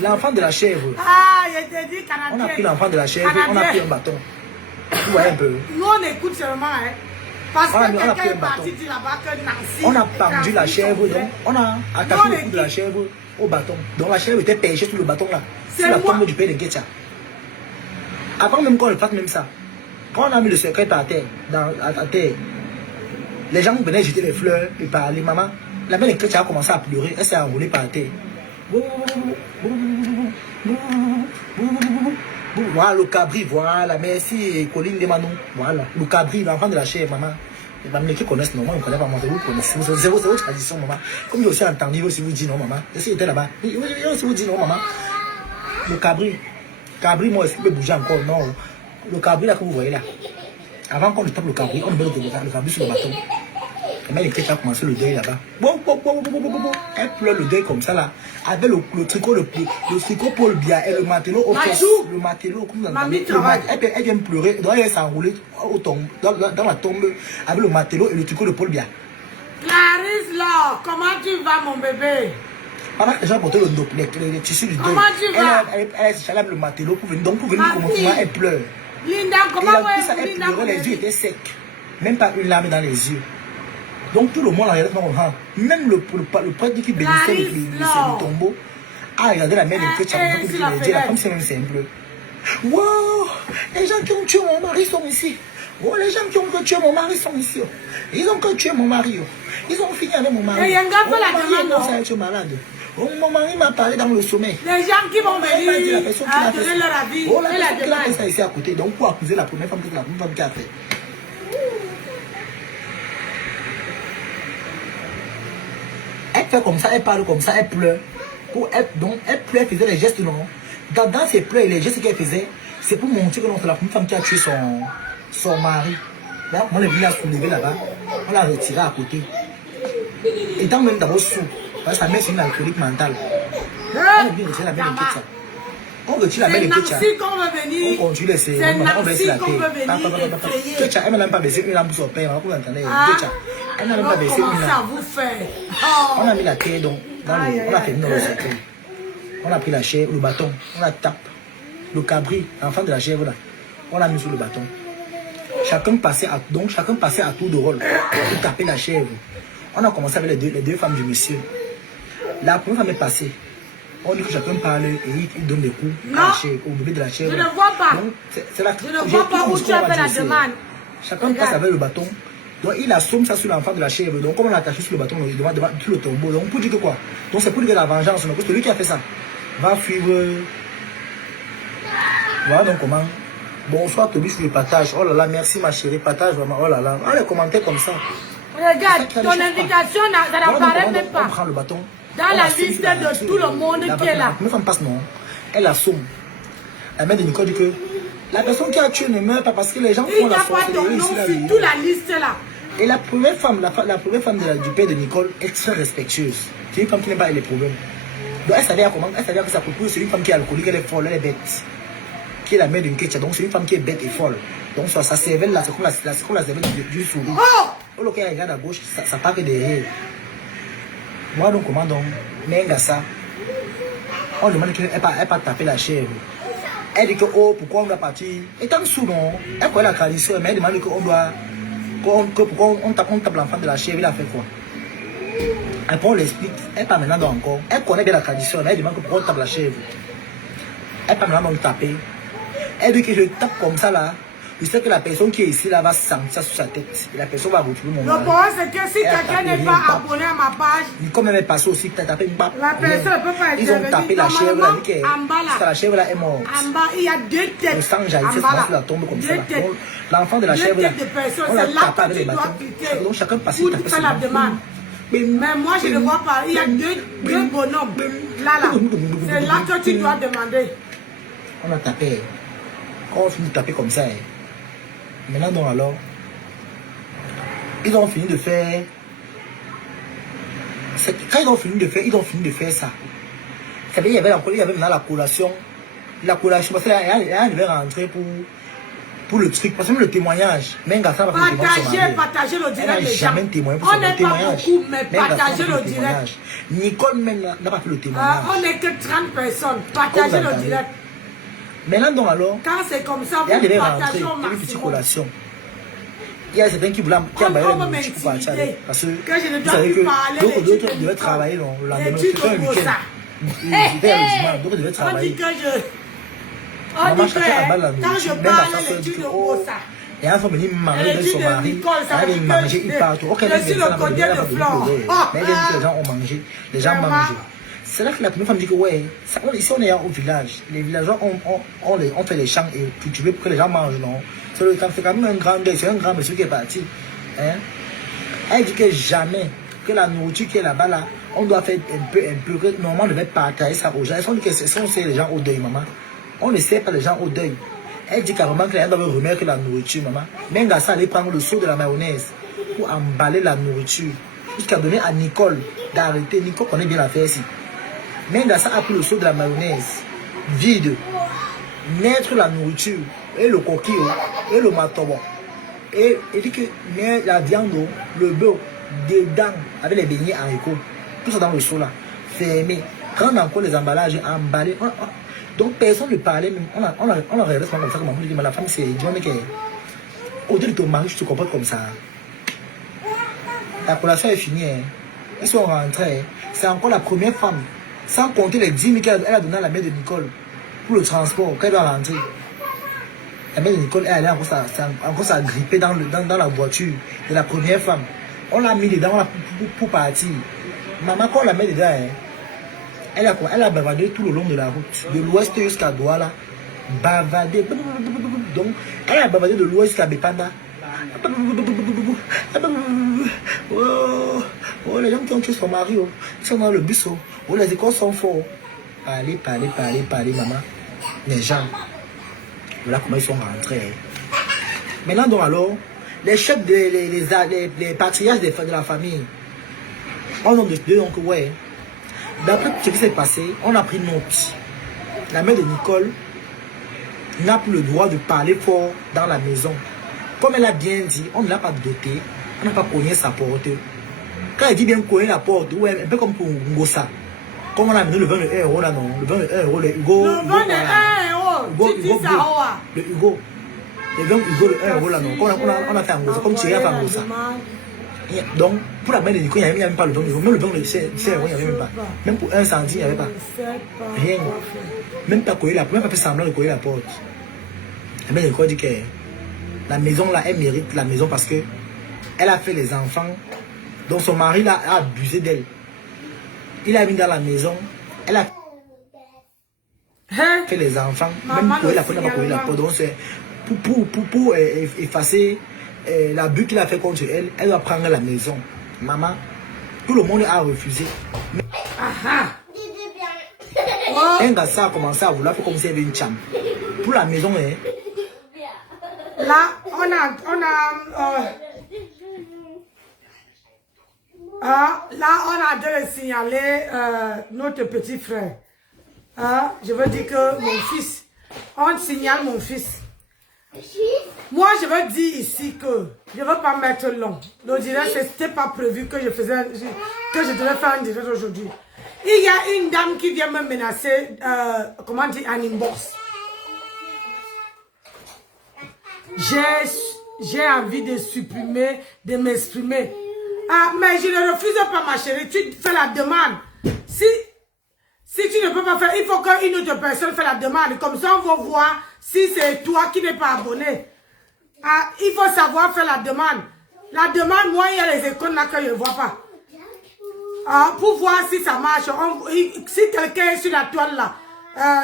L'enfant de la chèvre. Ah, je t'ai dit canadien. On a pris l'enfant de la chèvre, on a pris un bâton. Vous voyez un peu. Nous, on écoute seulement, hein. Parce que quelqu'un est parti dire là-bas que Nancy. On a pendu la chèvre, donc on a attaché le cou de la chèvre au bâton. Donc la chèvre était perchée sur le bâton là. C'est la tombe du père de Nkecha. Avant même qu'on le fasse même ça, quand on a mis le cercueil par terre, à terre, les gens venaient jeter les fleurs et parler. Maman, la mère de Nkecha a commencé à pleurer, elle s'est enroulée par terre. Voilà le cabri, voilà, merci Colline de Manon. Voilà, le cabri, l'enfant de la chèvre, maman. Les Bamilekens connaissent, non, moi, on ne connaît pas, moi, vous connaissez, c'est zéro tradition, maman. Comme j'ai aussi entendu, il aussi vous dit non, maman. Est-ce qu'il était là-bas? Il aussi vous dit non, maman. Le cabri, moi, est-ce qu'il peut bouger encore? Non. Le cabri, là, que vous voyez là. Avant qu'on lui tape le cabri, on met le cabri sur le bâton. La mère de Ketcha a commencé le deuil là-bas. Elle pleure le deuil comme ça là. Avec le tricot, le tricot pour le bien et le matelot au fesse. Le matelot, comme dans elle vient pleurer. Donc elle s'est enroulée dans la tombe avec le matelot et le tricot de Paul Bia. Clarisse, là, comment tu vas, mon bébé? Pendant que les gens portaient les tissus du deuil, comment tu vas? Elle s'est avec le matelot pour venir. Donc pour venir comment elle pleure. Linda, comment elle pleurait, les yeux étaient secs. Même pas une larme dans les yeux. Donc tout le monde a regardé comme ça. Même le prêtre qui bénissait le tombeau a regardé la mère de Ketcha. La femme c'est même simple. Wow, les gens qui ont tué mon mari sont ici. Oh, les gens qui ont tué mon mari sont ici. Ils ont que tué mon mari. Ils ont fini avec mon mari. Et Yanga fait la demande. Ça a été malade. Oh, mon mari m'a parlé dans le sommeil. Les gens qui vont venir à donner leur avis. Oh, la personne qui a fait ça ici à côté. Donc pour accuser la première femme qui a fait. Elle fait comme ça, elle parle comme ça, elle pleure. Donc elle pleure, elle faisait les gestes non. Dans ses pleurs et les gestes qu'elle faisait, c'est pour montrer que c'est la première femme qui a tué son mari. Là, on l'a vu la soulever là-bas, on l'a retiré à côté. Étant même d'abord sous, parce que sa mère c'est une alcoolique mentale. On a bien retiré la mère de Ketcha. On retire la mère de Ketcha. On continue les séries, on baisse la tête. Ketcha, elle n'a même pas baissé une lampe pour son père, on elle n'a même pas baissé une lampe. On a mis la tête donc, on a fait une recette. On a pris la chèvre, le bâton, on la tape. Le cabri, l'enfant de la chèvre là, on l'a mis sur le bâton. Chacun passait à tour de rôle pour taper la chèvre. On a commencé avec les deux femmes du monsieur. La première femme est passée. On dit que chacun parle et il donne des coups au bébé de la chèvre. Je ne vois pas. Donc, je ne vois pas où tu as fait la demande. Chacun passe avec le bâton. Donc il assomme ça sur l'enfant de la chèvre. Donc comme on l'a attaché sur le bâton, devant tout le tombeau. Donc pour dire que quoi? Donc c'est pour dire que la vengeance. Donc celui qui a fait ça va suivre. Voilà donc comment. Bonsoir Toby sur le partage. Oh là là, merci ma chérie, partage vraiment. Oh là là. Ah, les commentaires comme ça. Regarde, ton invitation, ça n'apparaît même pas. On prend le bâton. Dans la liste de tout le monde qui est là. La femme passe non. Elle assomme. La mère de Nicole dit que la personne qui a tué ne meurt pas parce que les gens font la force. Il n'y a pas ton nom sur toute la liste là. Et la première femme, du père de Nicole est très respectueuse. C'est une femme qui n'aime pas les problèmes. Donc elle savait comment, elle savait que sa propos, c'est une femme qui est alcoolique, elle est folle, elle est bête. Qui est la mère d'une Ketcha, donc c'est une femme qui est bête et folle. Donc sa cervelle là, c'est comme la cervelle du souris. Oh, le cas regarde à gauche, ça part derrière. Moi donc comment donc, mais ça, on demande qu'elle pas taper la chèvre. Elle dit que oh, pourquoi on doit partir? Étant sous non, elle connaît la tradition, mais elle demande qu'on doit, pourquoi on tape l'enfant de la chèvre, il a fait quoi? Après on l'explique, elle pas maintenant encore. Elle connaît bien la tradition, mais elle demande pourquoi on tape la chèvre. Elle pas maintenant taper. Elle dit que je tape comme ça là. Je sais que la personne qui est ici là va sentir ça sur sa tête. Et la personne va retrouver mon mari. Le problème c'est que si quelqu'un n'est pas abonné à ma page, comme elle est passée aussi, tu as tapé une pape. La personne ne peut pas Ils ont tapé la chèvre là, en bas là. La chèvre là est morte. En bas, il y a deux têtes. Le sang jaillissait sur la tombe comme ça. L'enfant de la chèvre là, on l'a tapé avec les bâtons. Donc chacun passait pour faire la demande. Mais moi je ne vois pas, il y a deux bonhommes. Là. C'est là que tu dois demander. On a tapé. Quand on finit de taper comme ça, maintenant donc alors, ils ont fini de faire. Quand ils ont fini de faire ça. Ça veut dire qu'il y avait maintenant la collation. La collation, parce qu'elle devait rentrer pour le truc. Parce que même le témoignage, même Gassa va faire le témoignage. Partagez le direct. Elle n'a jamais témoigné pour on son n'est pas beaucoup, mais partagez le direct. Nicole même n'a pas fait le témoignage. On n'est que 30 personnes. Partagez le direct. Maintenant donc alors, quand c'est comme ça, vous partagez au maximum. Une petite collation. Il y a certains qui voulaient envoyer la nourriture pour partir. Parce que vous savez que d'autres devaient travailler le lendemain. C'était un week-end. D'autres devaient travailler. On dit que quand je parle, l'étude de Rosa. Et elles sont venues manger avec son mari. Elles viennent manger, ils partent. Je suis le côté de Flore. Mais elles disent que les gens ont mangé. Les gens mangent. C'est là que la première femme dit que ouais, ici on est au village. Les villageois on fait les champs et cultiver pour que les gens mangent, non. C'est quand même un grand deuil, c'est un grand monsieur qui est parti. Hein? Elle dit que jamais, que la nourriture qui est là-bas, là, on doit faire un peu, que normalement on devait partager ça aux gens. Elle dit que ce sont les gens au deuil, maman. On ne sait pas les gens au deuil. Elle dit carrément que les gens doivent remettre la nourriture, maman. Même à ça, aller prendre le seau de la mayonnaise. pour emballer la nourriture. Jusqu'à donner à Nicole d'arrêter. Nicole connaît bien l'affaire ici. Mengassa a pris le seau de la mayonnaise vide, mettre la nourriture, et le coquillot, et le matobo. Et il dit que met la viande, le beurre, dedans, avec les beignets haricots. Tout ça dans le seau là, fermé. Quand on a encore les emballages emballés, donc personne ne parlait, même. On a regardé comme ça, comme dit, mais la femme c'est du mec. Au-delà de ton mari, tu te comportes comme ça. La collation est finie. Hein. Ils sont rentrés. Hein. C'est encore la première femme. Sans compter les 10 000 qu'elle a donné à la mère de Nicole pour le transport, qu'elle doit rentrer. La mère de Nicole est allée encore s'agripper dans la voiture de la première femme. On l'a mis dedans pour partir. Maman, quand on la met dedans, hein, elle a bavardé tout le long de la route, de l'ouest jusqu'à Douala. Bavardé. Donc, elle a bavardé de l'ouest jusqu'à Bepanda. Oh, les gens qui ont tué son mari, oh. Ils sont dans le bus, oh, les écoles sont forts. Parlez, maman. Les gens. Voilà comment ils sont rentrés. Maintenant, donc alors, les chefs, les patriarches de la famille, on a deux, donc ouais. D'après ce qui s'est passé, on a pris note. La mère de Nicole n'a plus le droit de parler fort dans la maison. Comme elle a bien dit, on ne l'a pas doté, on n'a pas cogné sa porte. Quand elle dit bien cogner la porte, ouais, un peu comme pour Ngossa. Comme on a amené le 21 € là, non, le 21 €, le Hugo. Le 21 €, tu dis ça, le Hugo. Le 20 Hugo, le 1 € là, non, on a fait un Ngossa, comme tu as fait un Ngossa. Donc, pour la mère de Nicole, il n'y avait même pas le 20 €. Même le 20 €, il n'y avait même pas. Même pour 1 centime, il n'y avait pas. Rien. Même pas cogner la porte, même pas fait semblant de cogner la porte. La mère de Nicole dit que la maison là, elle mérite la maison parce que elle a fait les enfants. Donc son mari là a abusé d'elle. Il a mis dans la maison. Elle a fait les enfants. Même pour la porte. Donc c'est pour effacer l'abus qu'il a fait contre elle. Elle doit prendre la maison. Maman, tout le monde a refusé. Un gars ça a commencé à vouloir faire comme si elle avait une chambre. Pour la maison, hein. Là, on a de signaler notre petit frère. Je veux dire que mon fils, on signale mon fils. Moi, je veux dire ici que je ne veux pas mettre long. Le direct, ce n'était pas prévu que je devais faire un direct aujourd'hui. Il y a une dame qui vient me menacer, comment dire, en inbox. J'ai envie de supprimer, de m'exprimer. Mais je ne refuse pas, ma chérie. Tu fais la demande. Si tu ne peux pas faire, il faut qu'une autre personne fasse la demande. Comme ça, on va voir si c'est toi qui n'es pas abonné. Il faut savoir faire la demande. La demande, moi, il y a les icônes là que je ne vois pas. Pour voir si ça marche. Si quelqu'un est sur la toile là,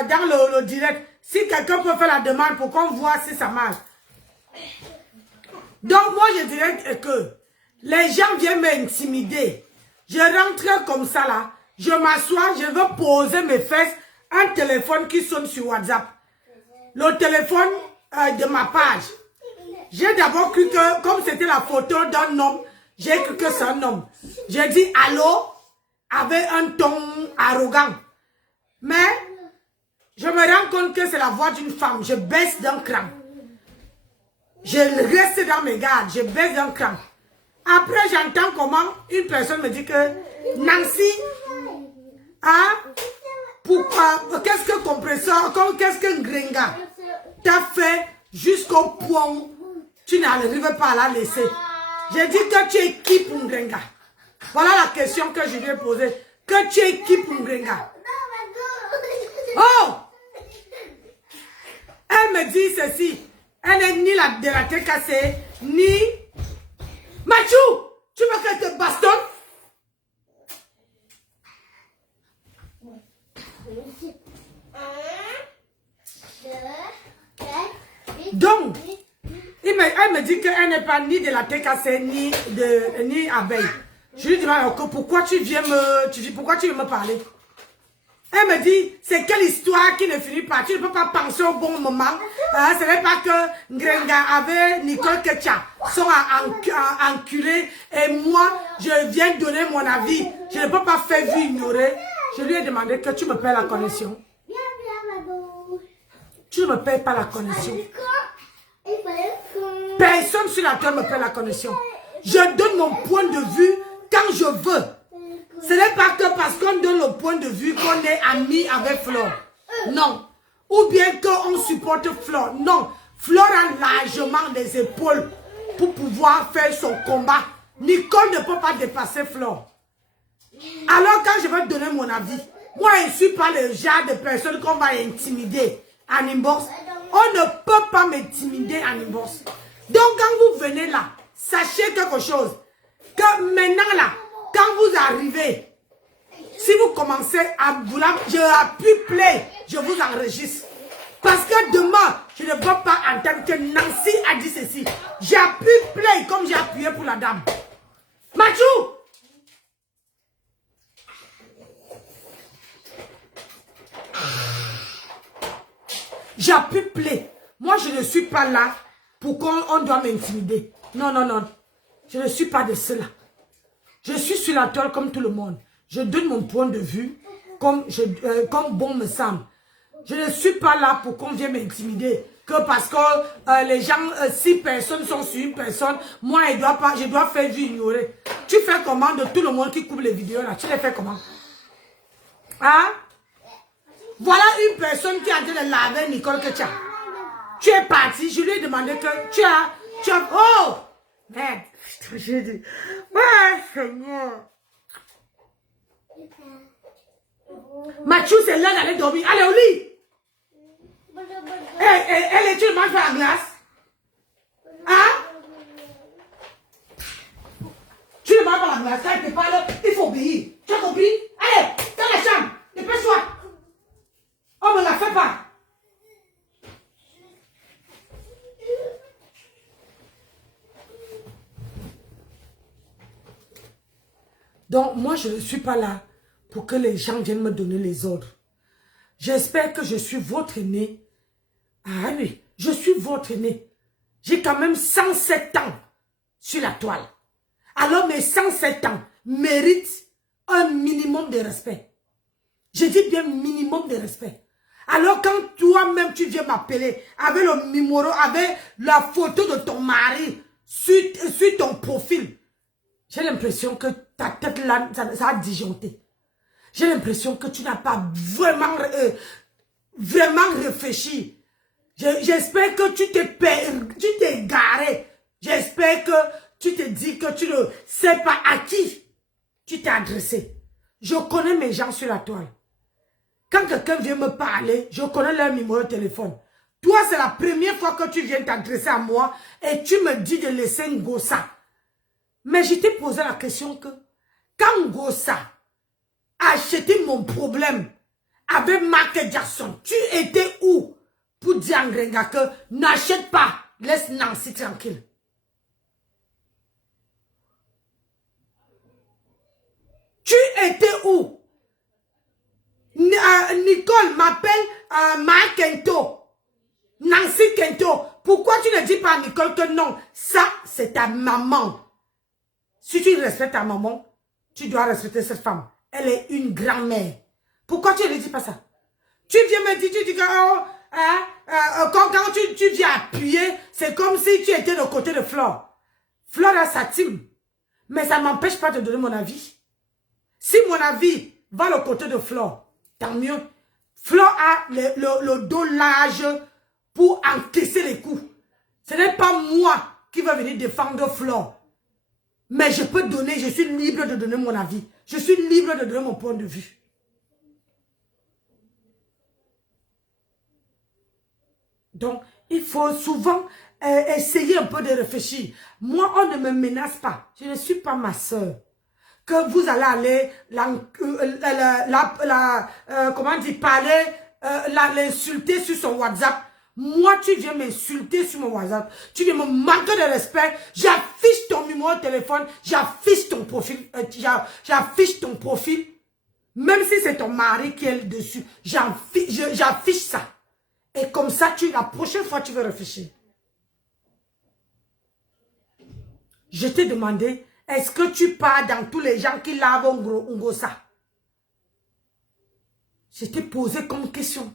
dans le direct, si quelqu'un peut faire la demande pour qu'on voit si ça marche. Donc, moi, je dirais que les gens viennent m'intimider. Je rentre comme ça, là. Je m'assois, je veux poser mes fesses. Un téléphone qui sonne sur WhatsApp. Le téléphone de ma page. J'ai d'abord cru que, comme c'était la photo d'un homme, j'ai cru que c'est un homme. J'ai dit allô avec un ton arrogant. Mais, je me rends compte que c'est la voix d'une femme. Je baisse d'un cran. Je reste dans mes gardes, je baisse d'un cran. Après, j'entends comment une personne me dit que Nancy, pourquoi, qu'est-ce que compresseur, qu'est-ce que Gringa t'a fait jusqu'au point où tu n'arrives pas à la laisser. J'ai dit que tu es qui pour Gringa? Voilà la question que je lui ai posée. Que tu es qui pour Gringa? Oh! Elle me dit ceci. Elle n'est ni de la tête cassée, ni... Machou, tu veux qu'elle te bastonne? Donc, elle me dit qu'elle n'est pas ni de la tête cassée, ni abeille. Je lui dis, pourquoi tu viens me parler? Elle me dit, c'est quelle histoire qui ne finit pas. Tu ne peux pas penser au bon moment. Ce n'est pas que Ngrenga avec Nicole Ketcha sont enculés et moi, je viens donner mon avis. Je ne peux pas faire vu ignorer. Je lui ai demandé que tu me payes la connexion. Tu ne me payes pas la connexion. Personne sur la terre me paye la connexion. Je donne mon point de vue quand je veux. Ce n'est pas que parce qu'on donne le point de vue qu'on est amis avec Flore. Non. Ou bien qu'on supporte Flore. Non. Flore a largement les épaules pour pouvoir faire son combat. Nicole ne peut pas dépasser Flore. Alors quand je vais donner mon avis, moi je ne suis pas le genre de personne qu'on va intimider en inbox. On ne peut pas m'intimider en inbox. Donc quand vous venez là, sachez quelque chose. Que maintenant là, quand vous arrivez, si vous commencez à vouloir, je appuie play, je vous enregistre. Parce que demain, je ne veux pas entendre que Nancy a dit ceci. J'appuie play comme j'ai appuyé pour la dame. Mathieu! J'appuie play. Moi, je ne suis pas là pour qu'on doit m'intimider. Non, non, non. Je ne suis pas de cela. Je suis sur la toile comme tout le monde. Je donne mon point de vue comme bon me semble. Je ne suis pas là pour qu'on vienne m'intimider. Que parce que les gens, 6 personnes sont sur une personne, moi, je dois faire vu ignorer. Tu fais comment de tout le monde qui coupe les vidéos là? Tu les fais comment? Hein? Voilà une personne qui a dit de laver Nicole Ketcha. Tu es parti, je lui ai demandé que tu as oh! Merde, j'ai dit, ouais, Seigneur. Mathieu, c'est l'heure d'aller dormir. Allez au lit. Elle est-tu le mange à la glace? Hein? Tu ne manges pas la glace, quand elle te parle, il faut obéir. Tu as compris? Allez, dans la chambre, dépêche-toi. On ne me la fait pas. Donc, moi, je ne suis pas là pour que les gens viennent me donner les ordres. J'espère que je suis votre aîné. Ah oui, je suis votre aîné. J'ai quand même 107 ans sur la toile. Alors, mes 107 ans méritent un minimum de respect. Je dis bien minimum de respect. Alors, quand toi-même, tu viens m'appeler avec le numéro, avec la photo de ton mari sur ton profil, j'ai l'impression que ta tête là, ça a disjoncté. J'ai l'impression que tu n'as pas vraiment réfléchi. J'espère que tu t'es garé. J'espère que tu te dis que tu ne sais pas à qui tu t'es adressé. Je connais mes gens sur la toile. Quand quelqu'un vient me parler, je connais leur numéro de téléphone. Toi, c'est la première fois que tu viens t'adresser à moi et tu me dis de laisser Ngossa. Mais je t'ai posé la question que quand Ngossa a acheté mon problème avec Michael Jackson, tu étais où pour dire à Ngrenga que n'achète pas, laisse Nancy tranquille. Tu étais où? Nicole m'appelle Mike Kento. Nancy Kento. Pourquoi tu ne dis pas à Nicole que non, ça c'est ta maman. Si tu respectes ta maman, tu dois respecter cette femme. Elle est une grand-mère. Pourquoi tu ne dis pas ça? Tu viens me dire, tu dis que quand tu viens appuyer, c'est comme si tu étais de côté de Flore. Flore a sa team. Mais ça ne m'empêche pas de donner mon avis. Si mon avis va le côté de Flore, tant mieux. Flore a le dos large pour encaisser les coups. Ce n'est pas moi qui va venir défendre Flore. Mais je peux donner, je suis libre de donner mon avis. Je suis libre de donner mon point de vue. Donc, il faut souvent essayer un peu de réfléchir. Moi, on ne me menace pas. Je ne suis pas ma soeur. Que vous allez l'insulter sur son WhatsApp. Moi, tu viens m'insulter sur mon WhatsApp. Tu viens me manquer de respect. J'affiche ton numéro de téléphone. J'affiche ton profil. J'affiche ton profil. Même si c'est ton mari qui est dessus, j'affiche ça. Et comme ça, la prochaine fois, tu veux réfléchir. Je t'ai demandé, est-ce que tu pars dans tous les gens qui lavent un gros ça? Je t'ai posé comme question.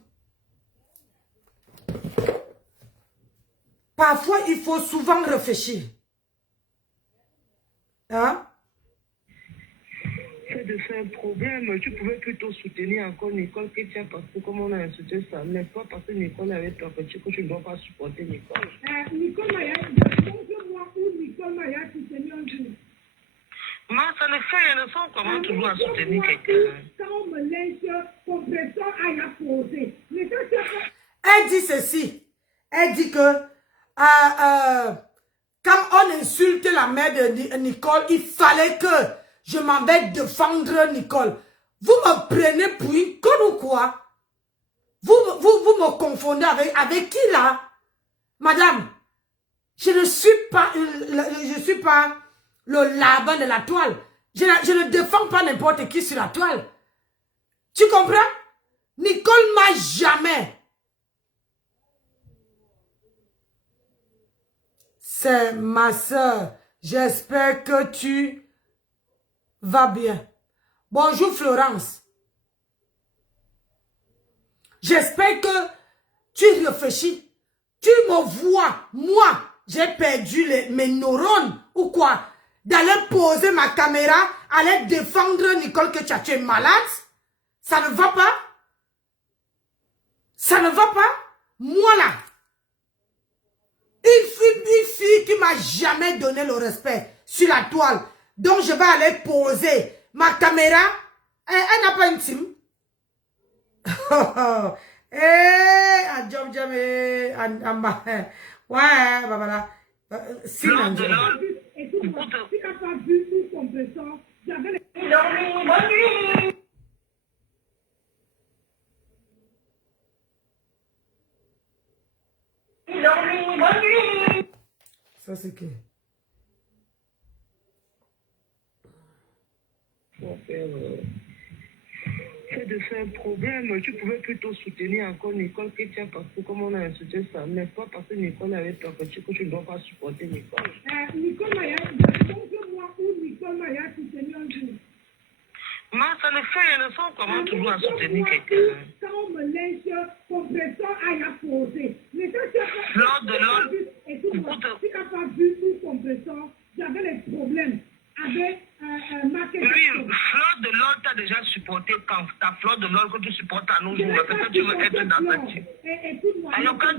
Parfois, il faut souvent réfléchir. Hein? C'est de faire un problème. Tu pouvais plutôt soutenir encore Nicole que tu as parce que comme on a insulté ça, mais pas parce que Nicole avait ton petit que tu ne dois pas supporter Nicole. Nicole Maya, moi où Nicole Maya soutenu un jour. Mais ça ne fait rien de ça, comment toujours à soutenir quelqu'un. Quand on me laisse, compresseur à y poser. Elle dit ceci. Elle dit que quand on insulte la mère de Nicole, il fallait que je m'en vais défendre Nicole. Vous me prenez pour une conne ou quoi? Vous me confondez avec qui là? Madame, je ne suis pas le Laban de la toile. Je ne défends pas n'importe qui sur la toile. Tu comprends? Nicole m'a jamais. C'est ma soeur. J'espère que tu vas bien. Bonjour Florence. J'espère que tu réfléchis. Tu me vois. Moi, j'ai perdu mes neurones ou quoi? D'aller poser ma caméra, aller défendre Nicole que tu es malade. Ça ne va pas? Ça ne va pas? Moi là. Une fille qui m'a jamais donné le respect sur la toile. Donc je vais aller poser ma caméra. Elle n'a pas une team. Ouais, voilà. Écoute-moi, tu n'as pas vu tout compresseur. J'avais les... Ça c'est que... C'est de faire un problème. Tu pouvais plutôt soutenir encore Nicole que tu as parce que comme on a insulté ça, mais pas parce que Nicole avait ton petit que tu ne dois pas supporter Nicole. Nicole Maya, moi où Nicole Maya soutenu un jour. Mais ça ne fait rien de ça, comment toujours à soutenir quelqu'un. Quand on me laisse, compresseur à y poser. Mais ça, Fleur de l'or. Écoute-moi, tu n'as pas vu tout compresseur. J'avais les problèmes avec marketing. Oui, Fleur de l'or t'a déjà supporté quand ta Fleur de l'or que tu supportes à nos jours. Peut-être que tu veux être dans cette team. Alors quand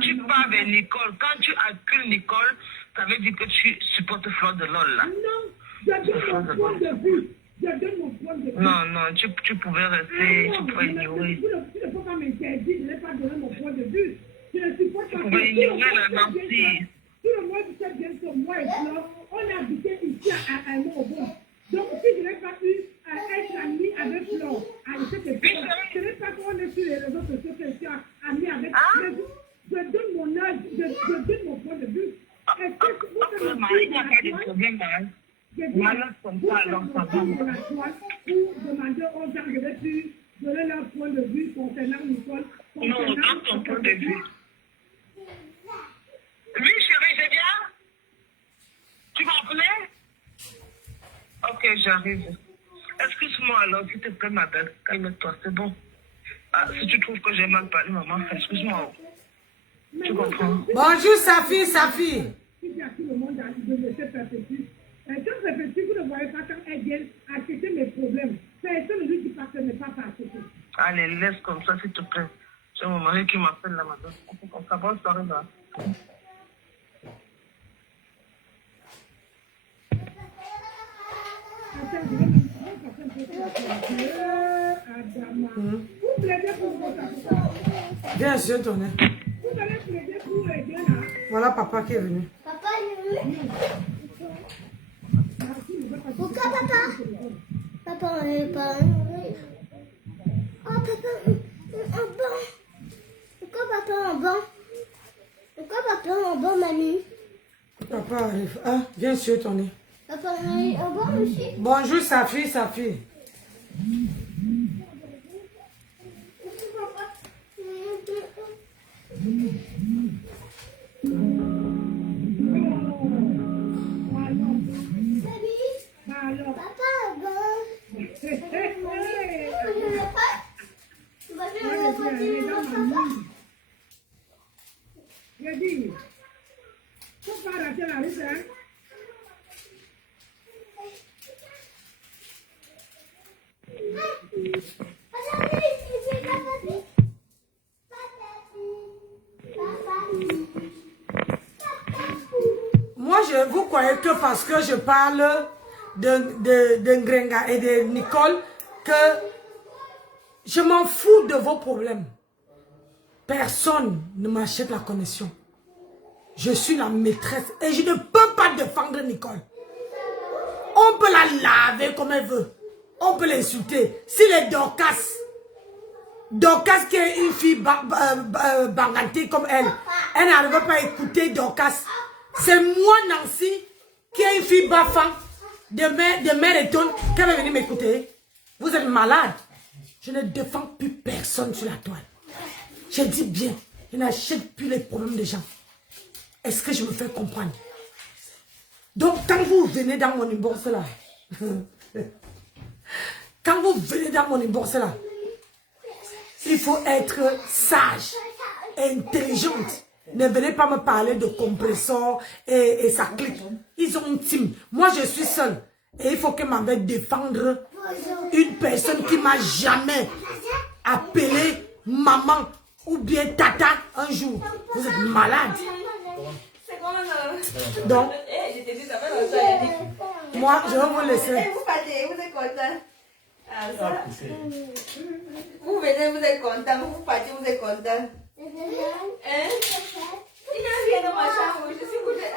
tu pars vers Nicole, quand tu accules Nicole, ça veut dire que tu supportes Fleur de l'or là. Non, je donne mon point de vue. Je donne mon point de vue. Non, tu pouvais rester, tu pouvais ignorer. Tu ne peux pas m'interdire, je n'ai pas donné mon point de vue. Je ne supporte pas. Tu pouvais ignorer la Nancy. Tout le monde sait bien que moi et Fleur, on a habité ici à Montbon. Donc si je n'ai pas pu être amie avec Fleur à cette époque, ce n'est pas qu'on est sur les réseaux sociaux que je suis amie avec. Je donne mon âge, je donne mon point de vue. Est-ce que vous il n'y a pas de problème, hein. Malade comme ça, alors ça va. Pour demander aux gens, je vais plus donner leur point de vue concernant Nicole. Non, donne ton point de vue. Oui, chérie, c'est bien? Tu m'appelais? Ok, j'arrive. Excuse-moi alors, s'il te plaît, ma belle. Calme-toi, c'est bon. Si tu trouves que j'ai mal parlé, maman, excuse-moi. Tu comprends? Bonjour, Safi, Safi. Si j'ai tout le monde de laisser perpétuer. Quand perpétue, vous ne voyez pas quand elle vient acheter mes problèmes. Personne ne lui dit pas que ce n'est pas acheter. Allez, laisse comme ça, s'il te plaît. J'ai mon mari qui m'appelle là, madame. Comme ça, bonne soirée, là. Vous plaidez pour votre affaire. Bien sûr, ton nez. Vous allez plaider pour aider là. Voilà papa qui est venu. Papa, il est venu. Pourquoi papa? Papa, on est pas. Oh, papa, en bon. Pourquoi papa en bon? Pourquoi papa en bon, mamie? Papa arrive. Ah, viens sur ton nez. Papa, on est en bon aussi. Bonjour, Safi, Safi. Moi, vous croyez que parce que je parle de Ngrenga et de Nicole, que je m'en fous de vos problèmes. Personne ne m'achète la connexion. Je suis la maîtresse et je ne peux pas défendre Nicole. On peut la laver comme elle veut. On peut l'insulter. Si les Dorcas qui est une fille bangantée comme elle n'arrive pas à écouter Dorcas. C'est moi, Nancy, qui est une fille bafan de mère et tonne, qui va venir m'écouter. Vous êtes malade. Je ne défends plus personne sur la toile. Je dis bien, je n'achète plus les problèmes des gens. Est-ce que je me fais comprendre? Donc, quand vous venez dans mon inbox là, quand vous venez dans mon inbox là, il faut être sage et intelligente. Ne venez pas me parler de compresseur et ça clique. Ils ont une team. Moi, je suis seule. Et il faut que m'en vienne défendre une personne qui m'a jamais appelé maman ou bien tata un jour. Vous êtes malade. Donc, moi, je vais vous laisser. Vous êtes content. Vous venez, vous êtes content. Vous partez, vous êtes content. Hein? Il n'y a rien dans ma chambre. Je suis couchée.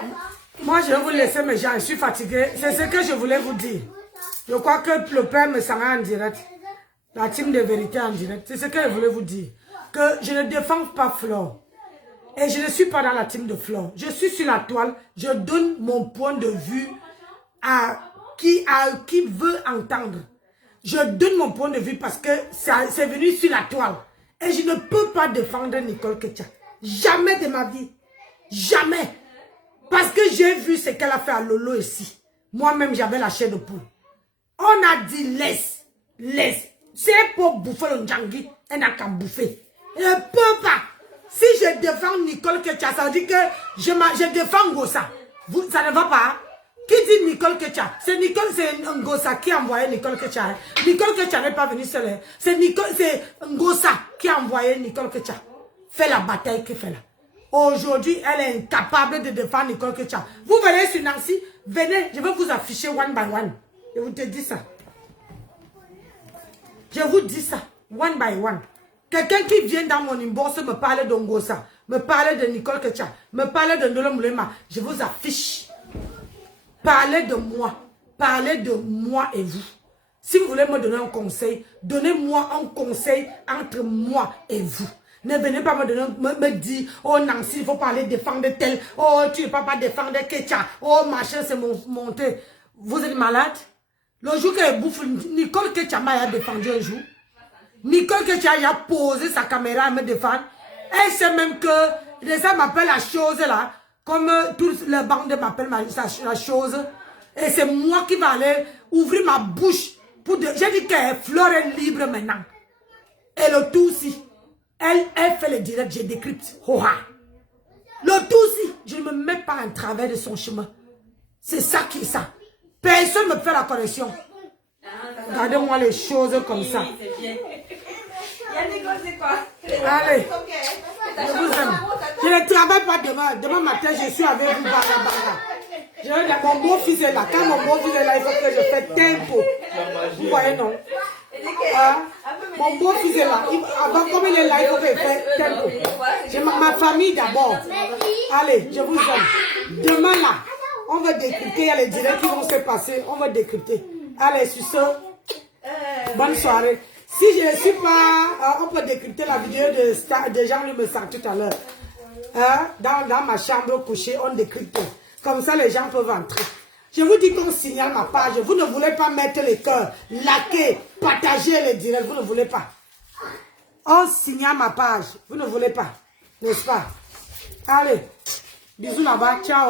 Moi, je vais vous laisser, mes gens. Je suis fatiguée. C'est ce que je voulais vous dire. Je crois que le père me sera en direct. La team de vérité en direct. C'est ce que je voulais vous dire. Que je ne défends pas Flore. Et je ne suis pas dans la team de Flore. Je suis sur la toile. Je donne mon point de vue à qui veut entendre. Je donne mon point de vue parce que c'est venu sur la toile. Et je ne peux pas défendre Nicole Ketcha. Jamais de ma vie. Jamais. Parce que j'ai vu ce qu'elle a fait à Lolo ici. Moi-même, j'avais la chair de poule. On a dit laisse. Laisse. C'est pour bouffer le Ndjangi. Elle n'a qu'à bouffer. Elle ne peut pas. Si je défends Nicole Ketcha, ça veut dire que je défends Ngossa. Ça ne va pas. Qui dit Nicole Ketcha? C'est Ngossa qui a envoyé Nicole Ketcha. Nicole Ketcha n'est pas venue seule. C'est Ngossa qui a envoyé Nicole Ketcha. Fait la bataille qu'elle fait là. Aujourd'hui, elle est incapable de défendre Nicole Ketcha. Vous venez sur Nancy, venez, je vais vous afficher one by one. Je vous te dis ça. Je vous dis ça, one by one. Quelqu'un qui vient dans mon inbox me parle de Ngossa, me parle de Nicole Ketcha, me parle de Ndolo Moulema, je vous affiche. Parlez de moi et vous. Si vous voulez me donner un conseil, donnez-moi un conseil entre moi et vous. Ne venez pas me dire, oh Nancy, il faut parler défendre tel, oh tu ne peux pas défendre Ketcha, oh machin c'est monté. Vous êtes malade? Le jour qu'elle bouffe, Nicole Ketcha m'a défendu un jour. Nicole Ketcha a posé sa caméra à me défendre. Elle sait même que les gens m'appellent la chose là, comme tous les bandes m'appellent la chose. Et c'est moi qui vais aller ouvrir ma bouche. J'ai dit que Flore est libre maintenant. Et le tout aussi. Elle fait le direct, je décrypte. Le tout aussi, je ne me mets pas en travers de son chemin. C'est ça qui est ça. Personne ne me fait la correction. Regardez-moi les choses comme ça. Allez, je vous aime. Je ne travaille pas demain. Demain matin, je suis avec vous. Mon beau-fils est là. Quand mon beau-fils est là, il faut que je fasse tempo. Vous voyez, non? Mon beau-fils est là. Avant, comme il est là, il faut que je fasse tempo. J'ai ma famille d'abord. Allez, je vous aime. Demain, là, on va décrypter. Il y a les directs qui vont se passer. On va décrypter. Allez, sur ce, bonne soirée. Si je ne suis pas, on peut décrypter la vidéo de Jean-Louis Messard tout à l'heure. Dans ma chambre couchée, on décrypte. Comme ça, les gens peuvent entrer. Je vous dis qu'on signale ma page. Vous ne voulez pas mettre les cœurs, liker, partager les directs. Vous ne voulez pas. On signale ma page. Vous ne voulez pas. N'est-ce pas? Allez. Bisous là-bas. Ciao.